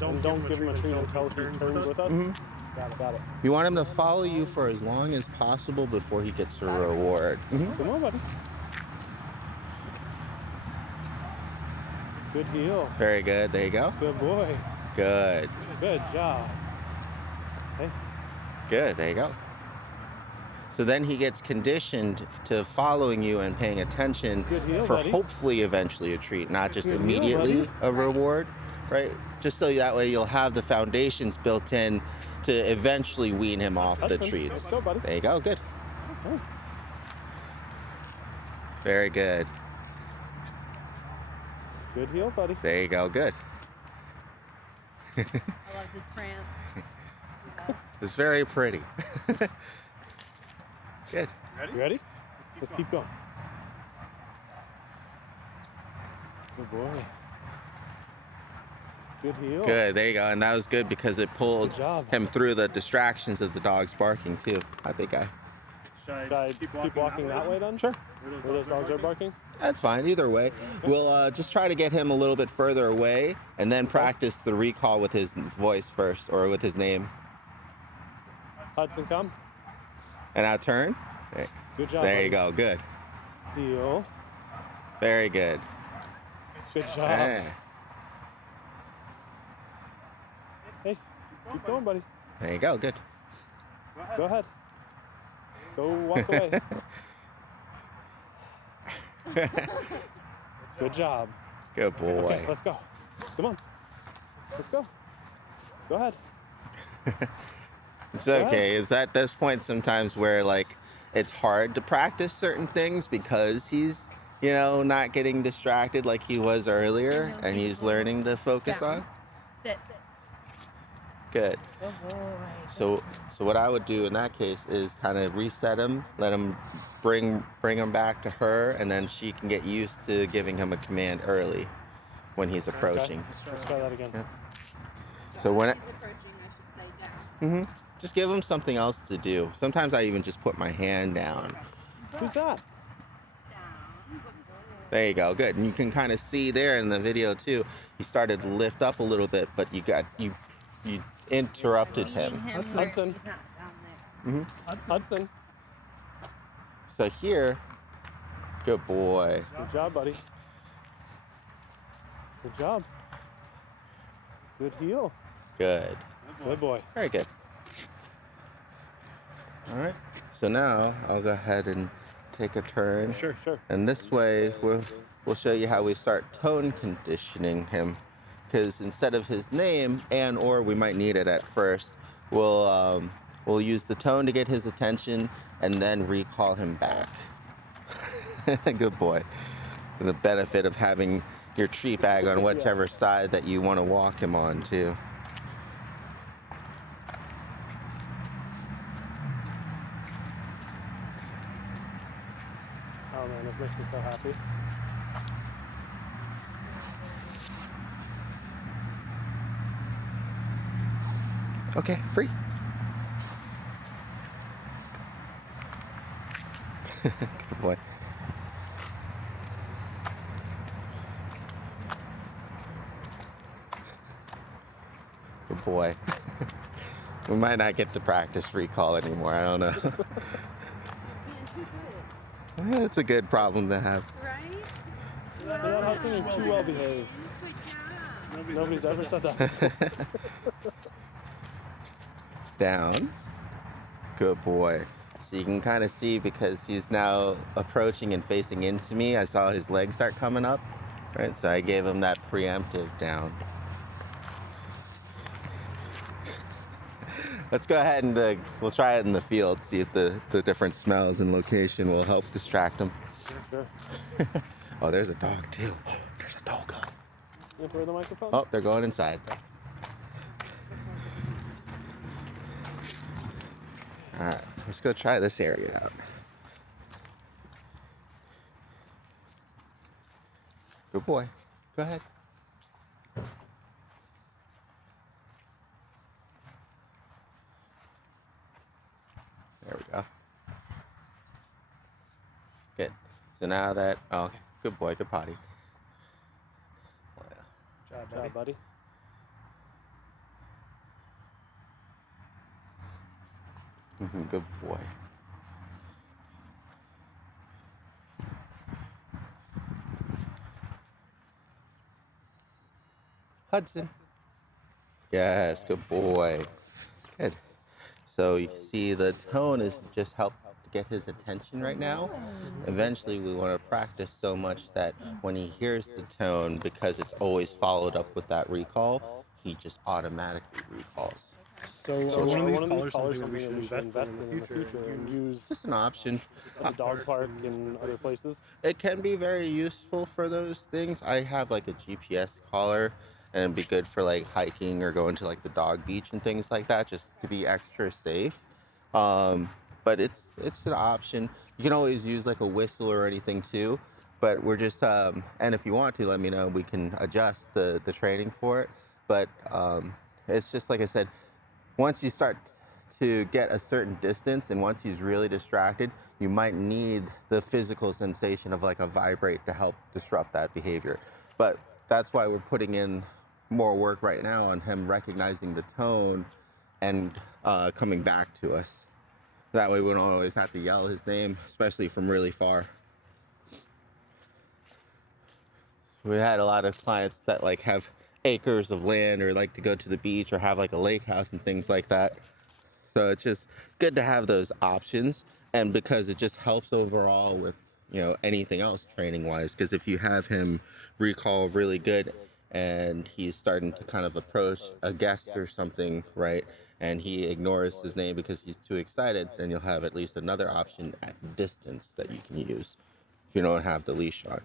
And don't give him a treat until he turns with us? Mm-hmm. Got it. You want him to follow you for as long as possible before he gets a reward. Mm-hmm. Come on, buddy. Good heel. Very good. There you go. Good boy. Good. Good job. Hey. Good. There you go. So then he gets conditioned to following you and paying attention for buddy. Hopefully eventually a treat, not just Good immediately heel, a reward, right? Just so that way you'll have the foundations built in to eventually wean him off the treats. Let's go, buddy. There you go. Good. Okay. Very good. Good heel, buddy. There you go. Good. I love his prance. It's very pretty. Good. Ready? Let's keep going. Good boy. Good heel. Good. There you go. And that was good because it pulled Good job. him through the distractions of the dogs barking too. Hi, big guy. Should I keep walking that way then? Sure. Where those dogs are barking? That's fine. Either way. We'll just try to get him a little bit further away and then practice the recall with his voice first or with his name. Hudson, come. And now turn. Right. Good job. There buddy. you go. Good. Heel. Very good. Good job. Yeah. Hey, keep going, buddy. There you go. Good. Go ahead. Go walk away. Good job. Good boy. Okay, let's go. Come on. Let's go. Go ahead. It's okay. It's at this point sometimes where like it's hard to practice certain things because he's, you know, not getting distracted like he was earlier and he's learning to focus on. Sit. Good. Good boy. So what I would do in that case is kind of reset him, let him bring him back to her, and then she can get used to giving him a command early when he's approaching. Okay. Let's try that again. Yeah. So when He's approaching, I should say down. just give him something else to do. Sometimes I even just put my hand down. Who's that? Down. Good boy. There you go. Good. And you can kind of see there in the video too. He started to lift up a little bit, but you interrupted him. Meeting Hudson. where he's not down there. Hudson. So here, Good boy. Good job, buddy. Good job. Good heel. Good. Good boy. Very good. All right. So now I'll go ahead and take a turn. Sure. And this way we'll show you how we start tone conditioning him. Because instead of his name or we might need it at first, we'll use the tone to get his attention and then recall him back. Good boy. And the benefit of having your treat bag on whichever side that you want to walk him on too. Oh man, this makes me so happy. Okay, free. Good boy. Good boy. We might not get to practice recall anymore. I don't know. It's a good problem to have. Right? Yeah, Hudson, you're too well behaved. Good job. Nobody's ever said that. Down. Good boy. So you can kind of see because he's now approaching and facing into me. I saw his legs start coming up, right? So I gave him that preemptive down. Let's go ahead and we'll try it in the field, see if the different smells and location will help distract him. Sure. Oh, there's a dog too. Oh, there's a dog. You want to wear the microphone? Oh, they're going inside. All right, let's go try this area out. Good boy. Go ahead. There we go. Good. So now that, oh, okay, good boy, good potty. Good job, buddy. Good boy. Hudson. Yes, good boy. Good. So you see the tone is just help to get his attention right now. Eventually we want to practice so much that when he hears the tone, because it's always followed up with that recall, he just automatically recalls. So one of these collars something that we should invest in the future and use. It's an option. At the dog park and other places. It can be very useful for those things. I have like a GPS collar and it'd be good for like hiking or going to like the dog beach and things like that, just to be extra safe. But it's an option. You can always use like a whistle or anything too, but we're just, and if you want to, let me know, we can adjust the training for it. But it's just like I said, once you start to get a certain distance and once he's really distracted, you might need the physical sensation of like a vibrate to help disrupt that behavior. But that's why we're putting in more work right now on him recognizing the tone and coming back to us. That way we don't always have to yell his name, especially from really far. We had a lot of clients that like have acres of land or like to go to the beach or have like a lake house and things like that. So it's just good to have those options, and because it just helps overall with, you know, anything else training wise, because if you have him recall really good and he's starting to kind of approach a guest or something, right, and he ignores his name because he's too excited, then you'll have at least another option at distance that you can use if you don't have the leash on.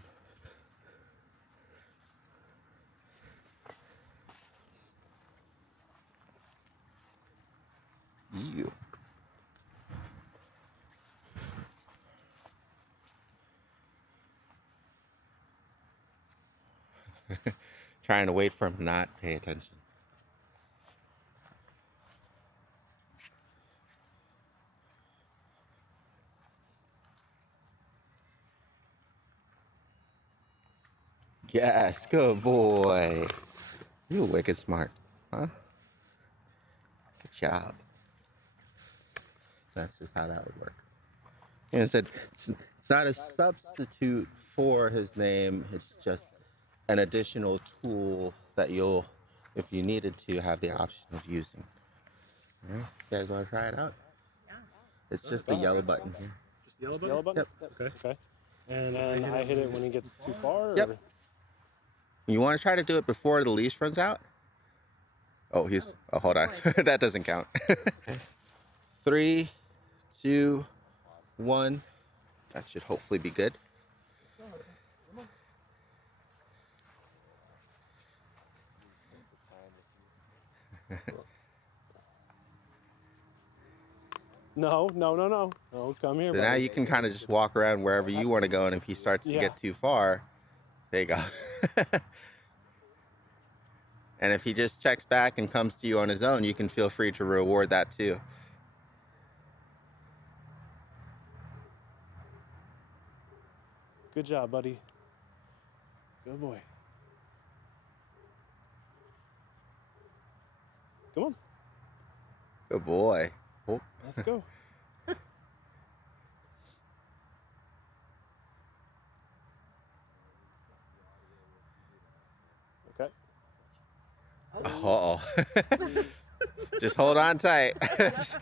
You. Trying to wait for him not to pay attention. Yes, good boy. You're wicked smart, huh? Good job. That's just how that would work. And I said, it's not a substitute for his name. It's just an additional tool that you'll, if you needed to, have the option of using. All right, you guys want to try it out? Yeah. It's just the yellow button here. Just the yellow button? Yep. Okay. And I hit it when he gets too far? Yep. Or? You want to try to do it before the leash runs out? Oh, hold on. That doesn't count. 3, 2, 1. That should hopefully be good. No, come here, So now you can kind of just walk around wherever you want to go, and if he starts to get too far, there you go. And if he just checks back and comes to you on his own, you can feel free to reward that too. Good job, buddy. Good boy. Come on. Good boy. Oh. Let's go. Okay. Oh. Just hold on tight. Let's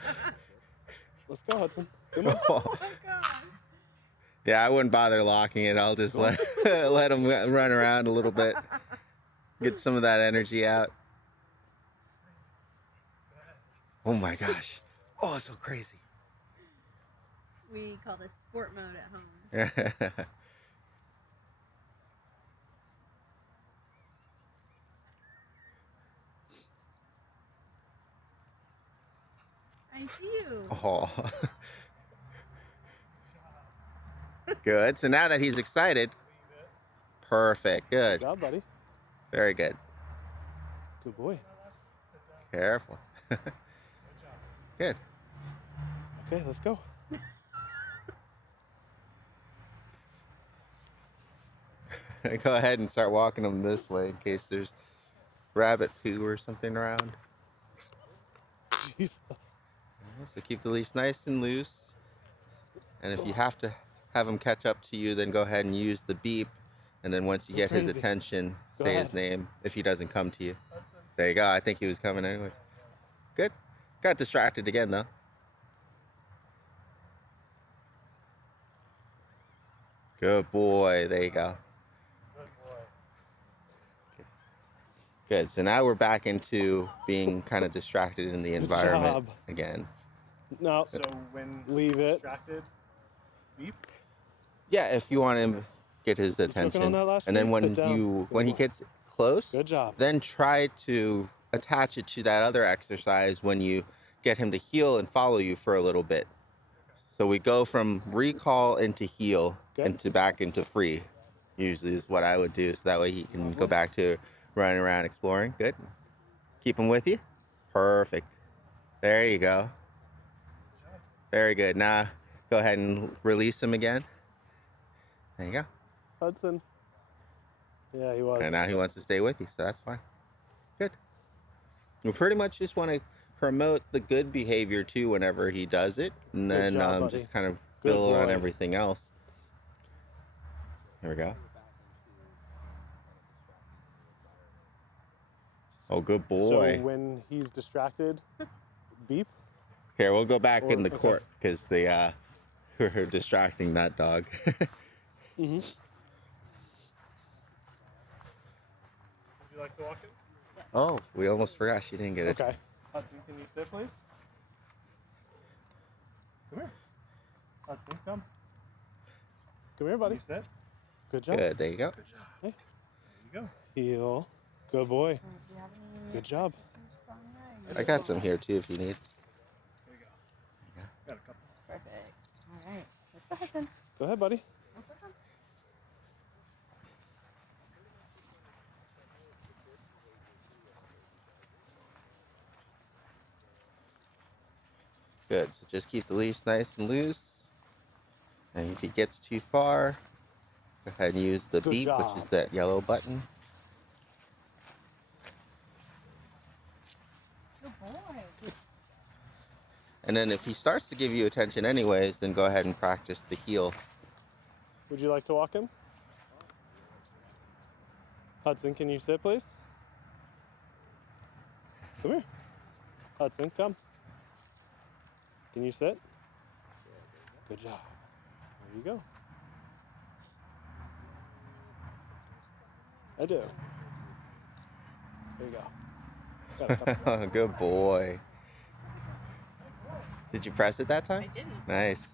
go, Hudson. Come on. Oh my gosh. Yeah, I wouldn't bother locking it. I'll just let him run around a little bit. Get some of that energy out. Oh my gosh. Oh, it's so crazy. We call this sport mode at home. I see you. Oh. Good. So now that he's excited, perfect. Good. Good job, buddy. Very good. Good boy. Careful. Good. Okay, let's go. Go ahead and start walking them this way in case there's rabbit poo or something around. Jesus. So keep the leash nice and loose. And if you have to have him catch up to you, then go ahead and use the beep. And then once you get his attention, say his name if he doesn't come to you. There you go. I think he was coming anyway. Good. Got distracted again, though. Good boy. There you go. Good. So now we're back into being kind of distracted in the environment again. No. So when leave it. Distracted, beep. Yeah, if you want to get his attention, on that last and then beep? when he gets close, Good job. then try to attach it to that other exercise when you get him to heel and follow you for a little bit. So we go from recall into heel into back into free. Usually is what I would do, so that way he can go back to running around exploring. Good. Keep him with you. Perfect. There you go. Very good. Now go ahead and release him again. There you go. Hudson. Yeah, he was. And now he wants to stay with you, so that's fine. Good. We pretty much just want to promote the good behavior too whenever he does it, and then job, just kind of build on boy. everything else. Here we go. Oh, good boy. So when he's distracted, beep. Here, we'll go back in the court because they we're distracting that dog. Mm-hmm. Would you like to walk in? Oh, we almost forgot she didn't get it. Okay. Hudson, can you sit, please? Come here. Hudson, come. Come here, Can buddy. you sit? Good job. Good, there you go. Good job. Hey. There you go. Heel. Good boy. Good job. I got some here too if you need. There you go. Got a couple. Perfect. All right. Let's go ahead then. Go ahead, buddy. Good, so just keep the leash nice and loose. And if he gets too far, go ahead and use the beep, which is that yellow button. Good boy. And then if he starts to give you attention anyways, then go ahead and practice the heel. Would you like to walk him? Hudson, can you sit, please? Come here. Hudson, come. Can you sit? Good job. There you go. I do. There you go. Got a couple. Good boy. Did you press it that time? I didn't. Nice.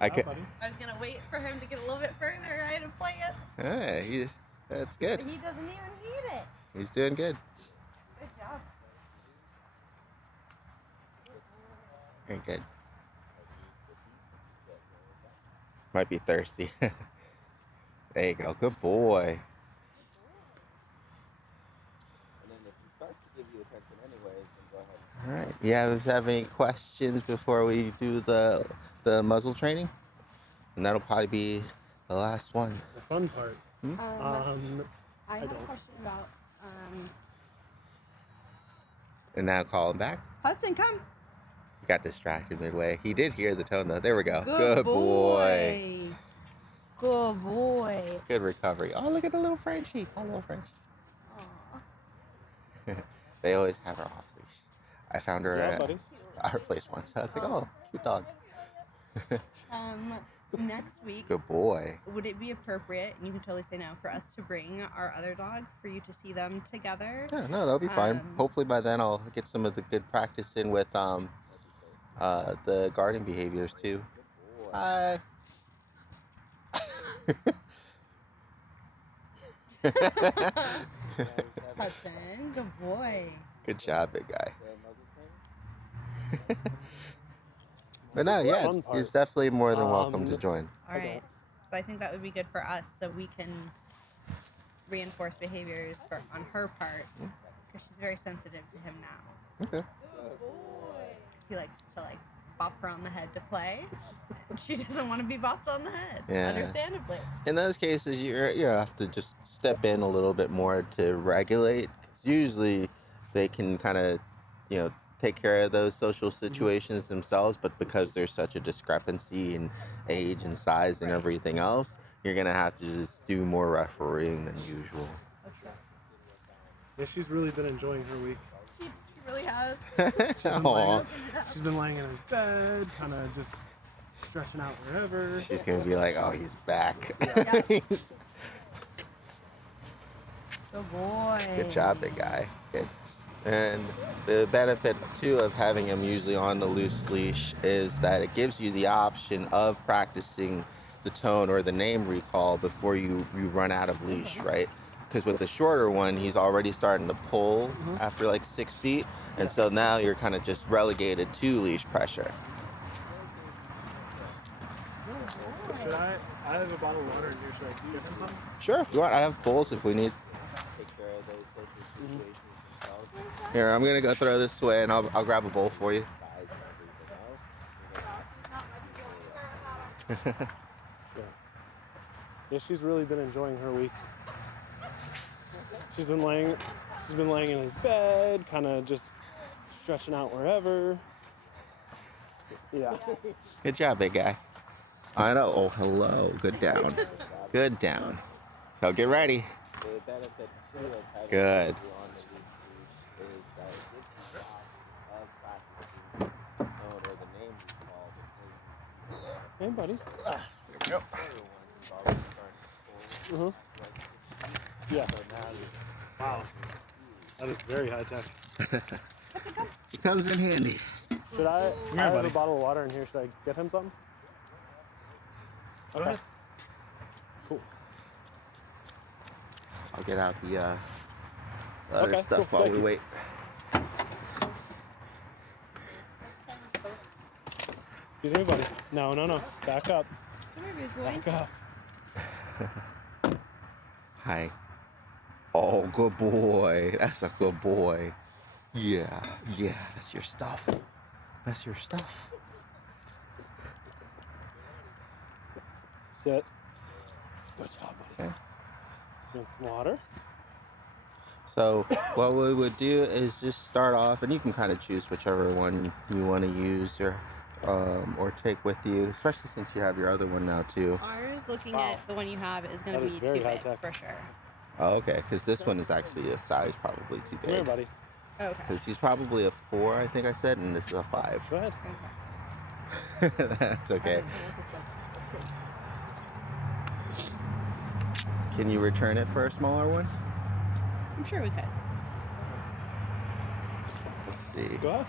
Yeah, I buddy. I was gonna wait for him to get a little bit further, right, and play it. Hey, that's good. But he doesn't even need it. He's doing good. Good job. Very good. Might be thirsty. There you go. Good boy. And then if he starts to give you attention anyways, then go ahead. All right. You guys have any questions before we do the muzzle training? And that'll probably be the last one. The fun part. I have a question about And now call him back. Hudson, come. He got distracted midway. He did hear the tone though. There we go. Good boy. Good boy. Good recovery. Oh, look at the little Frenchie. Oh, little Frenchie. Aw. They always have her off leash. I found her Good job, buddy. at her place once. I was like, oh, cute dog. Next week, Good boy. would it be appropriate, and you can totally say no, for us to bring our other dog for you to see them together? Yeah, no, that'll be fine. Hopefully by then I'll get some of the good practice in with the guarding behaviors too. Hi. Hudson, good boy. Good job, big guy. But no, yeah, Fun part. he's definitely more than welcome to join. All right. So I think that would be good for us, so we can reinforce behaviors on her part, because she's very sensitive to him now. Okay. He likes to bop her on the head to play, and she doesn't want to be bopped on the head. Yeah. Understandably. In those cases, you have to just step in a little bit more to regulate. 'Cause usually, they can kind of, take care of those social situations themselves. But because there's such a discrepancy in age and size and everything else, you're gonna have to just do more refereeing than usual. Yeah, she's really been enjoying her week. She really has. Aw. She's been laying in his bed, kind of just stretching out wherever. She's gonna be like, "Oh, he's back." Yeah. Good boy. Good job, big guy. Good. And the benefit too of having him usually on the loose leash is that it gives you the option of practicing the tone or the name recall before you run out of leash, right? Because with the shorter one, he's already starting to pull after 6 feet, and so now you're kind of just relegated to leash pressure. Should I have a bottle of water in here. Should I give him some? Sure, if you want. I have bowls if we need. Take care of those social situations themselves. Here, I'm gonna go throw this away, and I'll grab a bowl for you. Sure. Yeah, she's really been enjoying her week. She's been laying in his bed, kind of just stretching out wherever. Yeah. Good job, big guy. I know. Oh, hello. Good down. Good down. So get ready. Good. Hey, buddy. There we go. Yeah. Wow. That is very high tech. It comes in handy. Should I here, have buddy. a bottle of water in here. Should I get him something? Go ahead. Cool. I'll get out the other Okay, stuff cool. while Thank we you. wait. Excuse me, buddy. No. Back up. Come here, big boy. Back up. Hi. Oh, good boy. That's a good boy. Yeah, that's your stuff. That's your stuff. Sit. Good job, buddy. Okay. Want some water? So what we would do is just start off, and you can kind of choose whichever one you want to use or take with you, especially since you have your other one now too. Ours, looking at the one you have, is going to be too big for sure. Oh, okay, because this one is actually a size probably too big. Come here, buddy. Okay. Because he's probably a 4, I think I said, and this is a 5. Go ahead. That's okay. Can you return it for a smaller one? I'm sure we could. Let's see. Go ahead.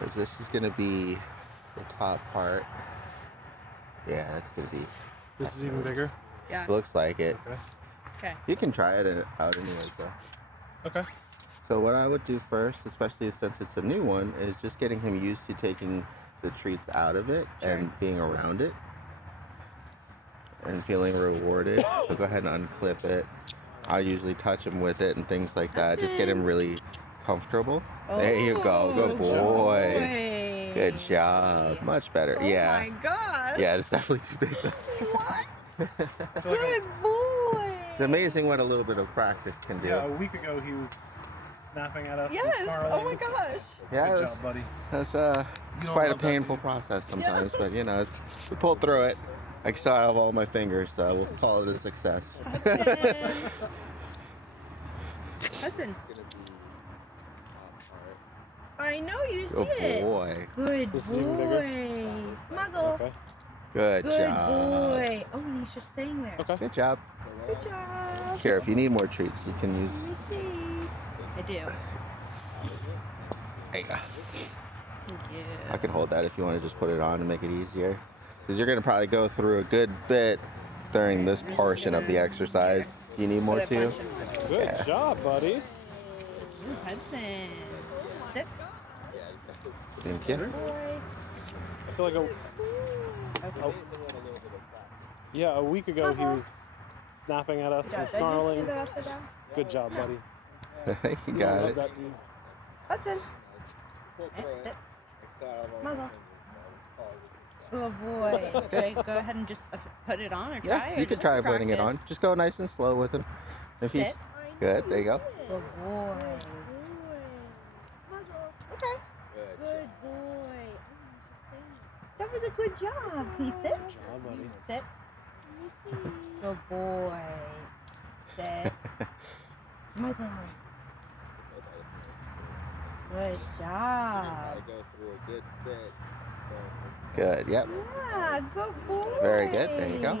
Because this is going to be the top part. Yeah, that's going to be... This is even bigger? Yeah. Looks like it. Okay. Okay. You can try it out anyways, though. Okay. So what I would do first, especially since it's a new one, is just getting him used to taking the treats out of it and being around it and feeling rewarded. So go ahead and unclip it. I usually touch him with it and things like that. Just get him really comfortable. There you go. Good boy. Good job. Much better. Yeah. Oh my gosh. Yeah, it's definitely too big though. What? Good boy. It's amazing what a little bit of practice can do. Yeah, a week ago he was snapping at us. Yes. And snarling. Oh my gosh. Yeah, Good job, buddy. It's quite a painful process sometimes, but you know, we pulled through it. I still have all my fingers, so we'll call it a success. Hudson. I know you see Good it. boy. Good This is even bigger? boy. Muzzle. Okay. Good job. Boy. Oh, and he's just staying there. Okay. Good job. Good job. Here, if you need more treats, you can use. Let me see. I do. There you go. Thank you. I can hold that if you want to just put it on and make it easier. Because you're going to probably go through a good bit during this portion of the exercise. You need more too? Good job, buddy. Ooh, Hudson. Sit. Thank you. I feel like a week ago he was snapping at us and snarling. Good job, buddy. You got Love it. that. Hudson. Sit. Muzzle. Good boy. Okay, go ahead and just put it on or try Yeah, it. you can try putting it on. Just go nice and slow with him. If he's Sit. good, there you go. Good boy. Okay. Good boy. That was a good job. Can you sit? Good job, buddy. Sit. Good boy. Sit. Muzzle. Good job. Good, yep. Yeah, good boy. Very good, there you go.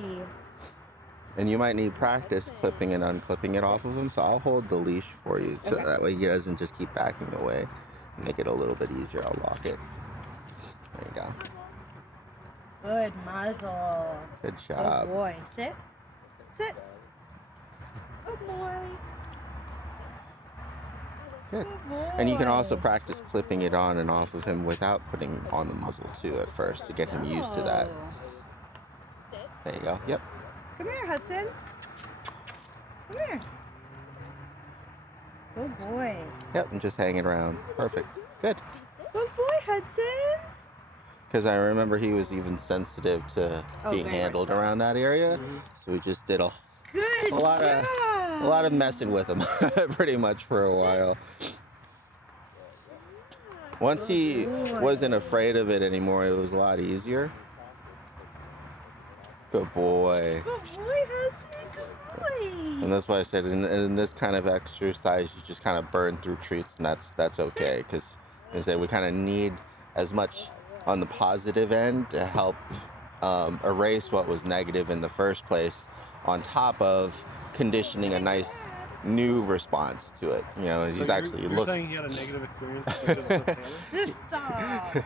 And you might need practice clipping and unclipping it off of him, so I'll hold the leash for you so that way he doesn't just keep backing away. Make it a little bit easier. I'll lock it. There you go. Good muzzle. Good Good job. boy. Sit. Sit. Good boy. Good. Good boy. And you can also practice clipping it on and off of him without putting on the muzzle too at first to get him used to that. Sit. There you go. Yep. Come here, Hudson. Come here. Good boy. Yep. And just hang it around. Perfect. Good. Good boy, Hudson. Because I remember he was even sensitive to being very much handled so. around that area, so we just did a Good lot job. of messing with him pretty much for a while. Once he wasn't afraid of it anymore, it was a lot easier. Good boy. Good boy, Hudson. Good boy. And that's why I said in this kind of exercise, you just kind of burn through treats, and that's okay, because we kind of need as much on the positive end to help erase what was negative in the first place, on top of conditioning a nice new response to it. You know, he's actually you're saying he had a negative experience because of Taylor? Stop.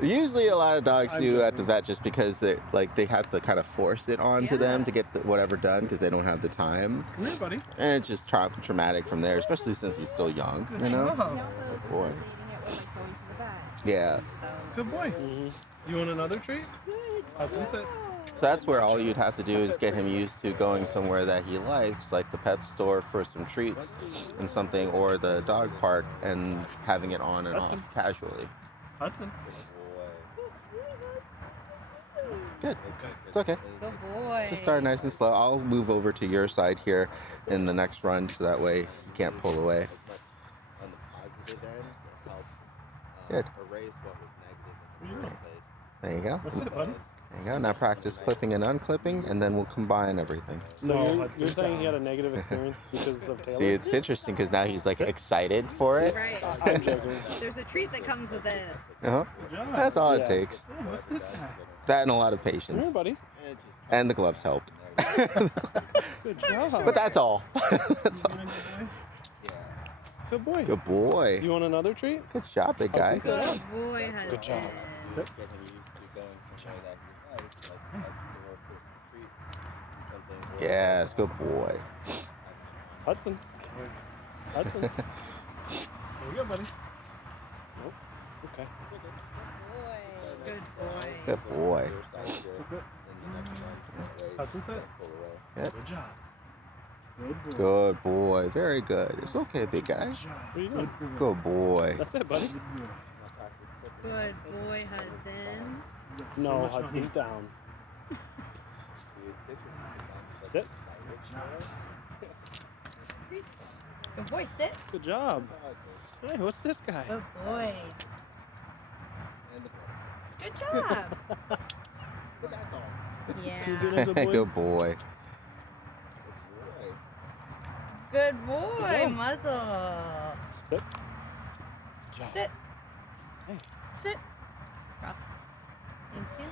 Usually a lot of dogs do at the vet just because they have to kind of force it onto them to get whatever done because they don't have the time. Come here, buddy. And it's just traumatic from there, especially since he's still young, you know? He also is Boy. associating it with like going to the vet. Yeah. So Good boy. You want another treat? good. Hudson, sit. So that's where all you'd have to do is get him used to going somewhere that he likes, like the pet store for some treats and something, or the dog park, and having it on and Hudson. off casually. Hudson. Good. Okay. It's okay. Good boy. Just start nice and slow. I'll move over to your side here in the next run, so that way you can't pull away. On the positive end to help erase what was negative in the first place. There you go. That's it, buddy. There you go. Now practice clipping and unclipping, and then we'll combine everything. So you're saying he had a negative experience because of Taylor? See, it's interesting because now he's like excited for it. Right. I'm joking. There's a treat that comes with this. Uh-huh. That's all it takes. Oh, what's this guy? That and a lot of Come patience. here, buddy. And the gloves helped. Good job. But that's all. That's all. Good boy. Good boy. You want another treat? Good job, big guy. Hudson, sit Good up. boy, Hudson. Good job. Sit. Yes, good boy. Hudson. Hudson. There you go, buddy. Nope. Okay. Good boy. Good boy. Hudson, sit. Yep. Good job. Good boy. Good boy. Very good. It's okay, big guy. What are you doing? Good boy. That's it, buddy. Good boy, Hudson. No, Hudson, down. Sit. Good boy, sit. Good job. Hey, what's this guy? Good boy. Good job. You doing Yeah. a good boy? Good boy. Good boy, job. muzzle. Sit. Good job. Sit. Hey. Sit. Cross. Thank you.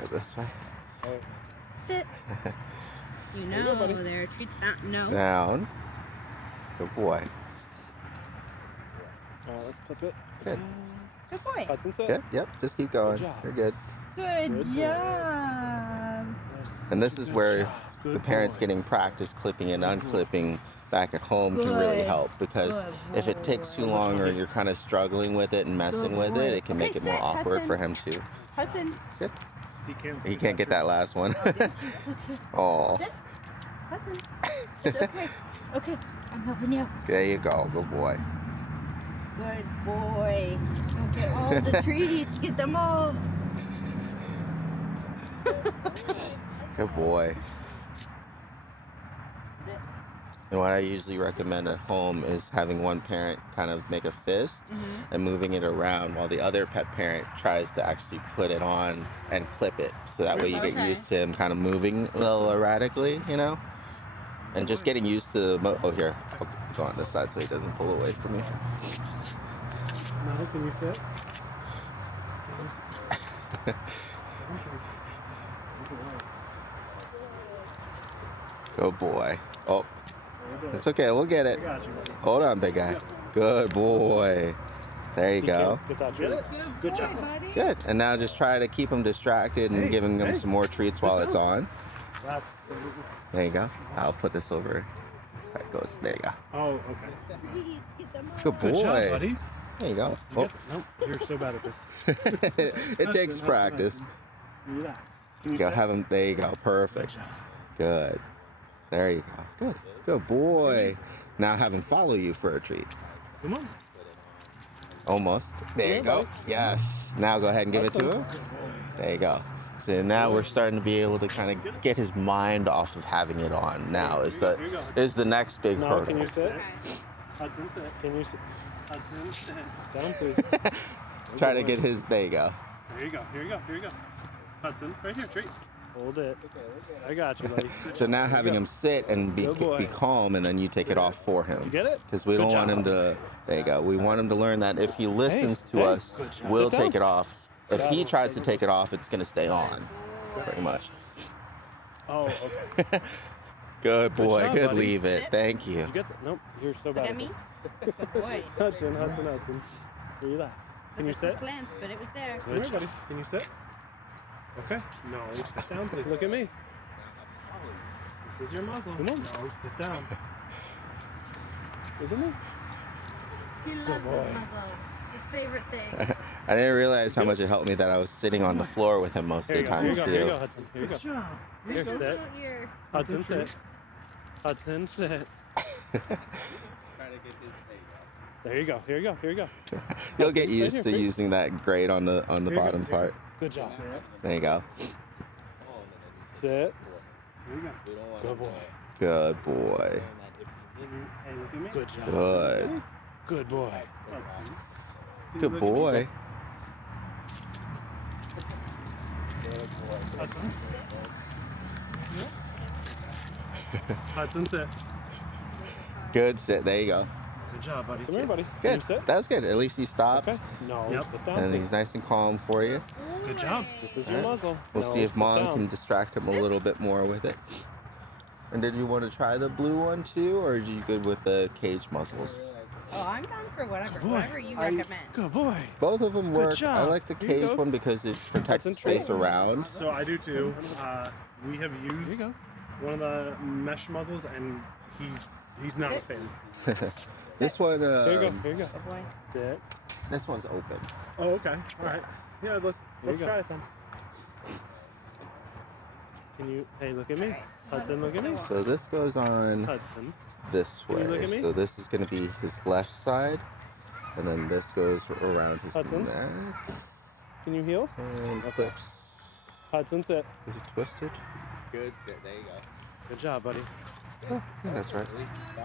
Go this way. All right. Sit. You There you know go, buddy. there are treats. No. Down. Good boy. Let's clip it. Good. Good boy. Hudson, sit. Good. Yep. Just keep going. job. You're good. Good Good boy. job. And this is Good where job. Good the parents boy. getting practice clipping and unclipping back at home can really Good. help, because Good if it takes too boy. long or you're kind of struggling with it and messing Good with boy. it, it can make Okay, it more sit, awkward Hudson. for him too. Hudson. He can't get that last one. Okay. Oh, Sit. Hudson. It's okay. Okay. I'm helping you. there you go. Good boy. Good boy. Don't get all the treats. Get them all. Good boy. Sit. And what I usually recommend at home is having one parent kind of make a fist Mm-hmm. and moving it around while the other pet parent tries to actually put it on and clip it. So that way you get Okay. used to him kind of moving a little erratically, you know? And just getting used to the oh, here. I'll go on this side so he doesn't pull away from me. Now, can you sit? Good boy. Oh, it's okay. We'll get it. I got you, buddy. Hold on, big guy. Good boy. There you go. Get that treat. Good Good boy, job. buddy. Good. And now just try to keep him distracted and Hey, giving him hey. some more treats while it's on. That's, There you go. I'll put this over. This side goes. There you go. oh, okay. Treats. Get them all. Good Good job, boy. buddy. There you go. You get, nope, you're so bad at this. It takes practice. Relax. Can you Go sit? have him. There you go. Good Perfect. job. Good. There you go. Good. Good boy. Now have him follow you for a treat. Come on. Almost. There you go. Yes. Now go ahead and give it to him. There you go. So now we're starting to be able to kind of get his mind off of having it on. Now is the next big No, hurdle. can you sit? Okay. Hudson, sit. Can you sit? Hudson, sit. Down, please. Try to get his. There you go. There you go. Here you go. Here you go. Hudson, right here. Treat. Hold it. I got you, buddy. So now having him sit and be Good boy. calm, and then you take it off for You him. get it? Because we Good don't want him job. to. There you go. We want him to learn that if he listens to hey, us, good job. we'll Sit take down. it off. If he tries to take it off, it's gonna stay on, pretty much. Oh, okay. Good boy. job, Good buddy. leave it. Sit. Thank you. Did you get that? Nope. You're so bad Look at at me. this. Good boy. Hudson. Relax. Can you Look at sit? the glance, but it was there. Come here, buddy. Can you sit? Okay. No, sit down, please. Look at me. This is your muzzle. Come on. No, sit down. Look at me. He loves his boy. muzzle. It's his favorite thing. I didn't realize how much it helped me that I was sitting on the floor with him most of Here the you go. Here you time go. Here you too. go, Hudson. Here you go. You're Here, so sit. out here. Hudson, sit. Hudson, sit. There you go. Here you go. Here you go. You'll get Hudson, right used here, to right. using that grate on the Here you go, bottom here you go. part. Good job. There you go. Sit. There you go. Good boy. Good boy. Hey, look at me. Good job. Good. Good boy. Good boy. Hudson. Hudson, sit. Good sit. There you go. Good job, buddy. Come here, buddy. Can Good. you sit? That was good. At least he stopped. Okay. No, Yep. sit down. And please. he's nice and calm for you. Good job. This is your Alright. muzzle. We'll No, see if sit Mom down. can distract him a little bit more with it. And did you want to try the blue one too, or are you good with the cage muzzles? Oh, I'm down for whatever. Boy, Whatever you recommend. Good boy. Both of them Good work. I job. like the Here you cage go. one because it protects the Concentrate. space around. So I do too. We have Here you used go. one of the mesh muzzles, and he's not a fan. This one, Here you go. Here you go. Good boy. Sit. this one's open. Oh, okay. All right. Yeah, let's There you go. try it then. Can you? Hey, look at me. Alright, so Hudson, how look does at me. this So this goes on Hudson. this Can you look way. at me? So this is going to be his left side, and then this goes around his Hudson? neck. Can you heel? And Okay. clips. Hudson, sit. Is it twisted? Good sit. There you go. Good job, buddy. Oh, yeah, that's right.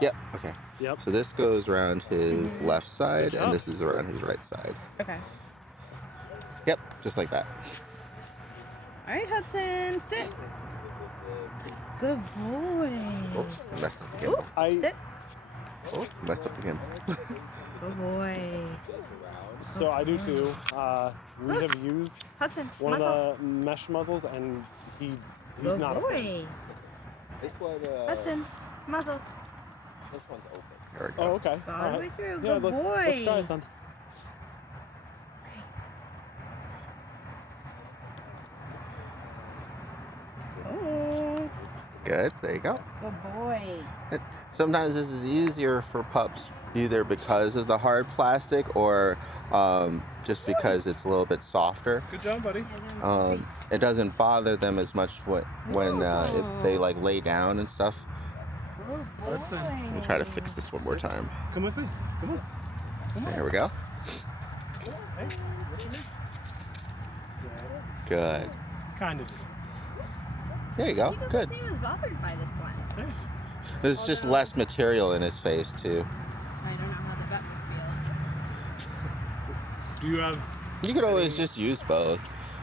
Yep. Okay. Yep. So this goes around his left side, job. and this is around his right side. Okay. Yep, just like that. All right, Hudson, sit. Good boy. Oops, messed up the gimbal. I. Sit. Oh, messed up the gimbal. Good boy. So I do too. We have used Hudson, one muzzle. of the mesh muzzles, and he's Good not a fan. boy. This one, Hudson, muzzle. this one's open. There we go. Oh, okay. All All the right. way through. Yeah, Good let's boy. try it then. Oh, Good, there you go. good boy. Sometimes this is easier for pups, either because of the hard plastic or just because it's a little bit softer. Good job, buddy. It doesn't bother them as much when if they like lay down and stuff. Good Hudson. Let me try to fix this one more time. Come with me. Come on. There we go. Hey, look at me. Good. Kind of. There you go. He doesn't Good. seem as bothered by this one. Hey. There's just less material in his face too. I don't know how the vet would feel. Do you have? You could always just use both.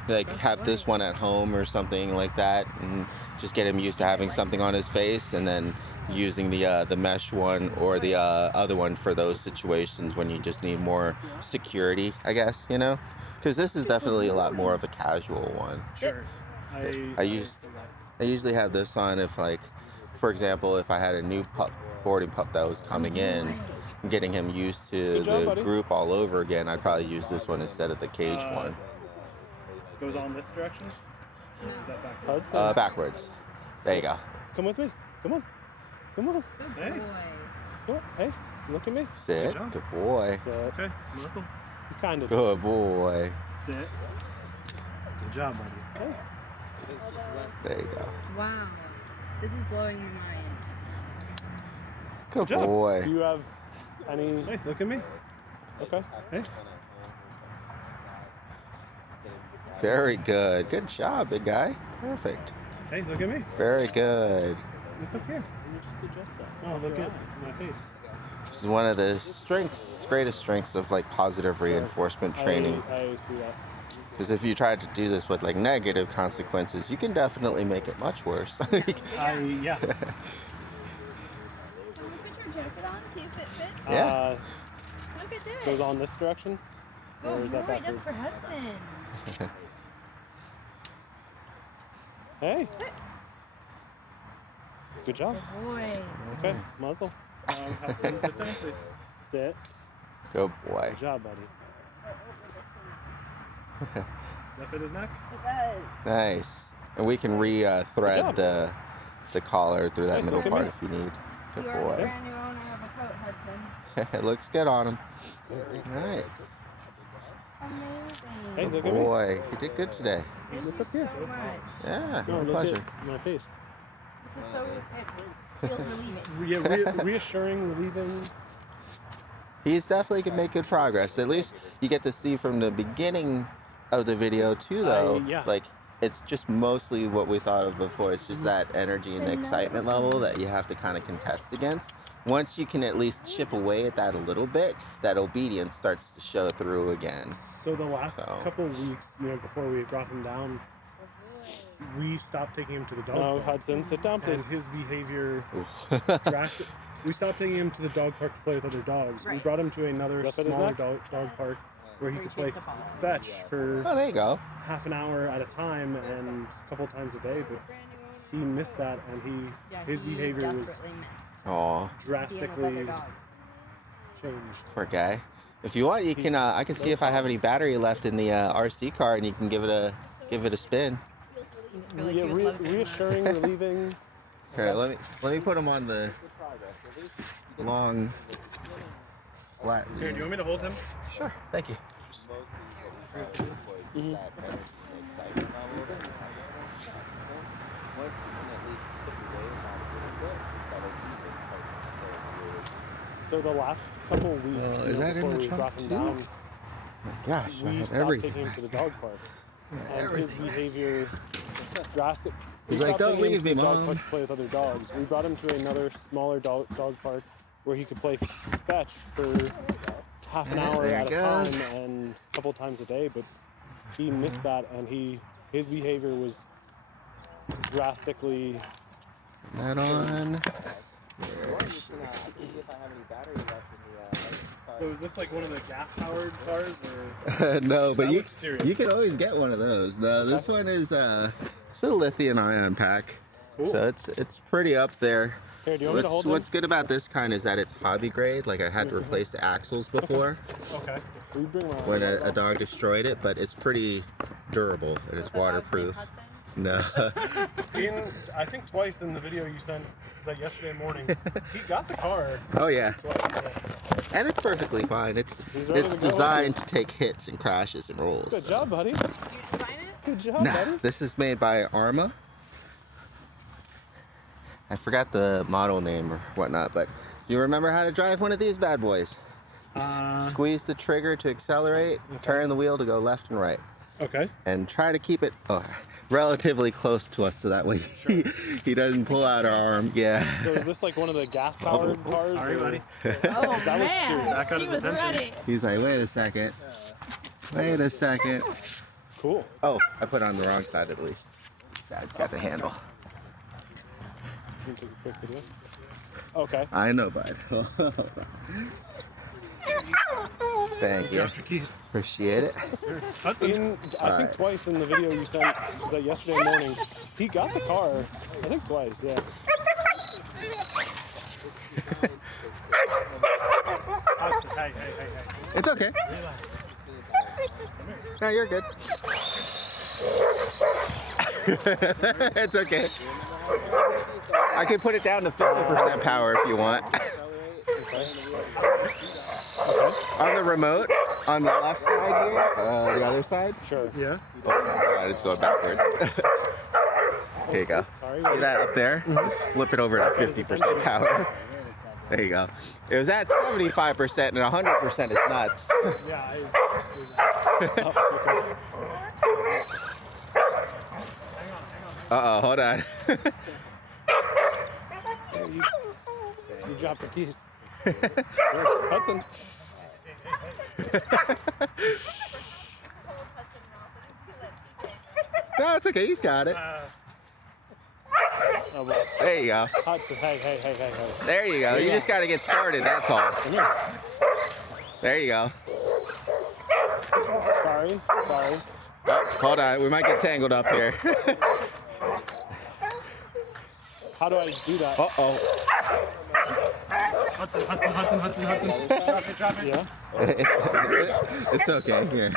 Like have this one at home or something like that, and just get him used to having something on his face, and then using the mesh one or the other one for those situations when you just need more security, I guess, you know? Because this is definitely a lot more of a casual one. Sure. I usually have this on if, like, for example, if I had a new boarding pup that was coming in, getting him used to Good job, the buddy. group all over again, I'd probably use this one instead of the cage one. Goes on this direction. Or is that backwards? Hudson, Backwards. There you go. come with me. Come on. Come on. Good Hey. boy. Come on. Hey, look at me. Sit. job. Good boy. So, Okay. Muscle. kind of. Good boy. Sit. Good job, buddy. Hey. There you go. Wow. This is blowing my mind. Good job. boy. Do you have any? Hey, look at me. Okay. Hey. Very good. Good job, big guy. Perfect. Hey, look at me. Very good. Look up here. Just adjust that. Oh, look at my face. This is one of the greatest strengths of like positive reinforcement training. I see that. Because if you tried to do this with like negative consequences, you can definitely make it much worse. Yeah. Can we put your jacket on, see if it fits? Yeah. Look at this. Goes on this direction. Oh or is that boy, that's backwards? for Hudson. Hey. Good job. Good boy. Okay. Muzzle. Hudson, sit down, please. Sit. Good boy. Good job, buddy. That fit his neck? It does. Nice. And we can re-thread job. the collar through that Hey, middle look at part me. if you need. Good You are the boy. brand new owner of a coat, Hudson. It looks good on him. All right. Amazing. Hey, Good look at me. boy. You did good today. Thank Look you up here. so much. Yeah, No, my look pleasure. at my face. This is so, it feels relieving. Yeah, Reassuring, relieving. He's definitely can make good progress. At least you get to see from the beginning of the video too, though. Yeah. Like, it's just mostly what we thought of before. It's just that energy and the excitement level that you have to kind of contest against. Once you can at least chip away at that a little bit, that obedience starts to show through again. So the last couple of weeks, before we brought him down, we stopped taking him to the dog park. Hudson, sit down, please. And his behavior drastic. We stopped taking him to the dog park to play with other dogs. Right. We brought him to another smaller dog park where he could play fetch for Oh, there you go. half an hour at a time and a couple times a day. But he missed that, and his behavior was drastically changed. Poor guy. If you want, you can. I can see if I have any battery left in the RC car, and you can give it a spin. Reassuring, relieving. Here, let me put him on the long flat. Here, do you want me to hold him? Sure. Thank you. So the last couple of weeks, is that in before the we trunk brought him too? down, My gosh, I we had stopped everything. taking him to the dog park. And Everything. his behavior drastic. He's We like, stopped "Don't taking him leave to me, the dog Mom." park to play with other dogs. We brought him to another smaller dog park where he could play fetch for half an hour There at he a goes. time and a couple times a day. But he missed that, and his behavior was drastically. That on. So is this like one of the gas-powered cars, or? No, but That you looks serious. you can always get one of those. No, this one is it's a lithium-ion pack, Cool. so it's pretty up there. Here, do you want me to hold him? What's good about this kind is that it's hobby grade. Like I had to replace the axles before Okay. We bring around when a dog destroyed it, but it's pretty durable and it's waterproof. No. I think twice in the video you sent, was that yesterday morning, he got the car Oh yeah, twice. Yeah. and it's perfectly fine. He's ready It's to go. designed to take hits and crashes and rolls. Good job, buddy. Did you design it? Good job, Nah, buddy. this is made by Arma. I forgot the model name or whatnot, but you remember how to drive one of these bad boys? Squeeze the trigger to accelerate, turn the wheel to go left and right, Okay. and try to keep it relatively close to us so that way he doesn't pull out our arm. Yeah. So is this like one of the gas-powered cars? Sorry, or- buddy. Oh That looks serious. man, That got he his was attention. ready. He's like, wait a second. Wait a second. Cool. Oh, I put it on the wrong side of the leash. It's got the handle. Can you take a quick video? Okay. I know, bud. Thank you. Drop your keys. Appreciate it. I think Alright. twice in the video you sent, was that yesterday morning, he got the car. I think twice, yeah. Hudson, hey. It's okay. No, you're good. It's okay. I can put it down to 50% power if you want. On the remote, on the left side here, the other side. Sure. Yeah. Alright, it's going backwards. Here you go. See that up there? Just flip it over to 50% power. There you go. It was at 75% and 100% it's nuts. Yeah. Uh-oh, hold on. You dropped your keys. Sure. Hudson. No, it's okay. He's got it. Oh, well. There you go. Hudson, hey. There you go. You just got to get started. That's all. Come here. There you go. Sorry. Oh, hold on. We might get tangled up here. How do I do that? Uh-oh. Hudson. Drop it. Yeah. It's okay. Here.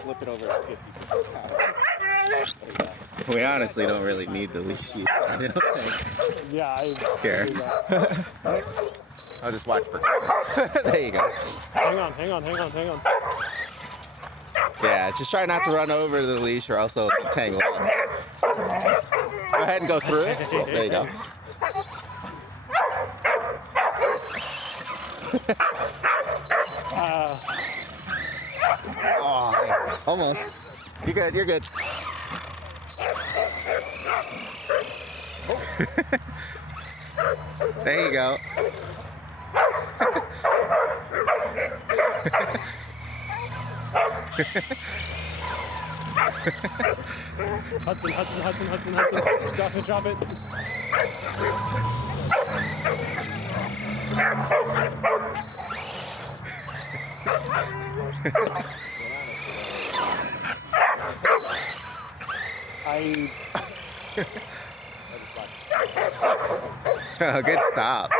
Flip it over to 50%. We honestly don't really need the leash. I don't think. Yeah, Here. do that. I'll just watch for. There you go. Hang on. Yeah, just try not to run over the leash or else it'll tangle up. Go ahead and go through it. There you go. Almost. You're good, you're good. There you go. Hudson. Drop it. Oh, good stop.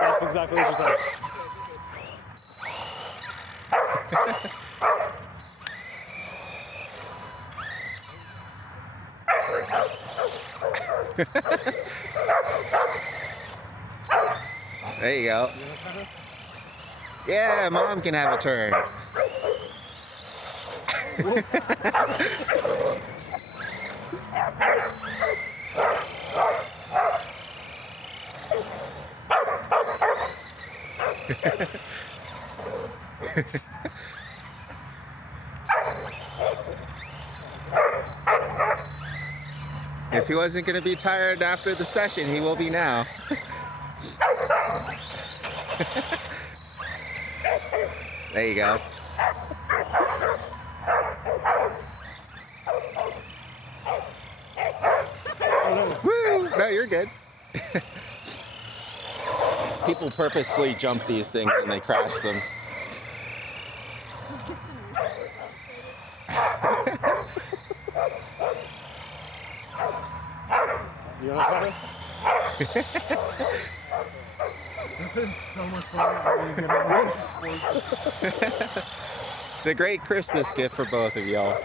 That's exactly what you said. There you go. Yeah, Mom can have a turn. If he wasn't going to be tired after the session, he will be now. There you go. Woo! No, you're good. People purposely jump these things and they crash them. You want to try this? This is so much fun. It's a great Christmas gift for both of y'all.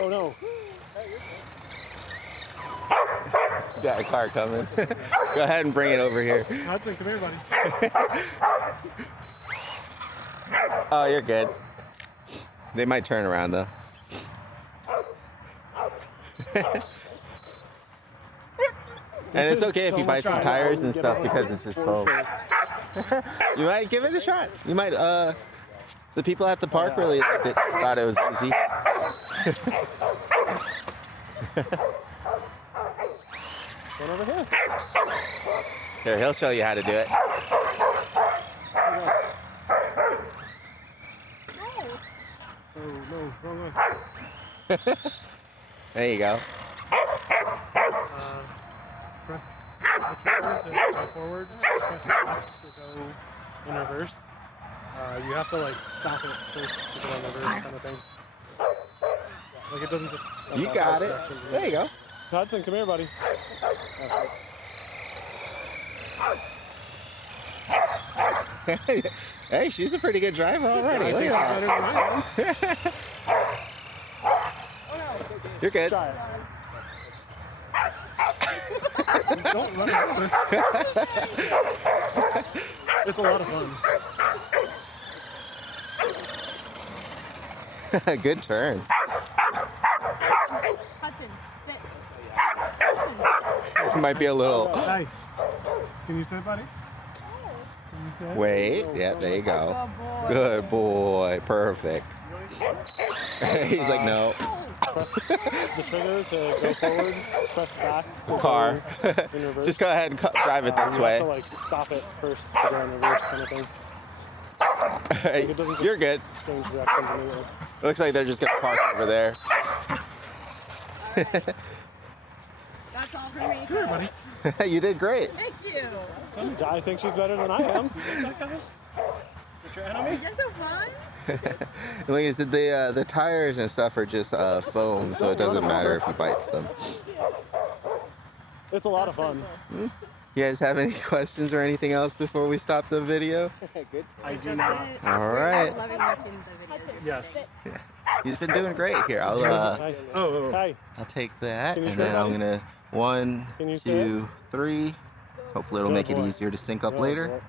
Oh no. Got a car coming. Go ahead and bring it over here. Hudson, come here, buddy. Oh, you're good. They might turn around though. And it's okay if you bite some tires and stuff because it's just foam. You might give it a shot. You might, the people at the park really liked it, thought it was easy. One over here. Here, he'll show you how to do it. Oh no, wrong way. There you go. Press the trigger to go forward. Press the X to go in reverse. You have to like stop it first to go in reverse, kind of thing. Like it doesn't just. You got it. There you go. Hudson, come here, buddy. Hey, she's a pretty good driver already. Look at that. You're good. Try it. Don't run over. It's a lot of fun. Good turn. Hudson, sit. Hudson. Might be a little. Hey, can you sit, buddy? Can you sit? Wait. Yeah, there you go. Good boy. Perfect. He's like, no. Press the trigger to go forward. Press back. Car. In reverse. Just go ahead and drive it this You way. have to like stop it first to go in reverse, kind of thing. Hey, It doesn't just you're good. change directions anyway. Looks like they're just gonna park over there. That's all for me. Come here, buddy. You did great. Thank you. I think she's better than I am. Put your hand on me. Is that so fun? Like I said, the tires and stuff are just foam, so it doesn't matter if he bites them. It's a lot of fun. You guys have any questions or anything else before we stop the video? Good. I do not. All right. I'm loving watching the videos. Yes. He's been doing great here. I'll Hi. Hi. I'll take that, Can you and say then I'm hi? gonna 1, Can you say 2, 3. Hopefully it'll Good make it boy. easier to sync up Good later. boy.